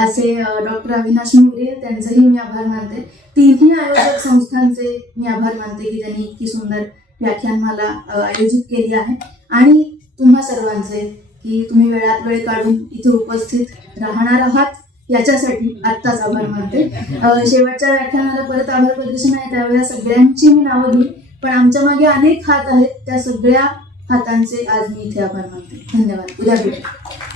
असे डॉक्टर अविनाश मोरे, त्यांचेही मी आभार मानते. तिन्ही आयोजक संस्थांचे मी आभार मानते की त्यांनी इतकी सुंदर व्याख्यानमाला आयोजित केली आहे. आणि तुम्हा सर्वांचे की तुम्ही वेळात वेळ काढून इथे उपस्थित राहणार आहात याच्यासाठी आत्ताच आभार मानते. शेवटच्या व्याख्यानाला परत आभार प्रदर्शन आहे त्यावेळेला सगळ्यांची मी नावं घेईन, पण आमच्या मागे अनेक हात आहेत त्या सगळ्या हातांचे आज मी इथे आभार मानते. धन्यवाद. उद्या भेटू.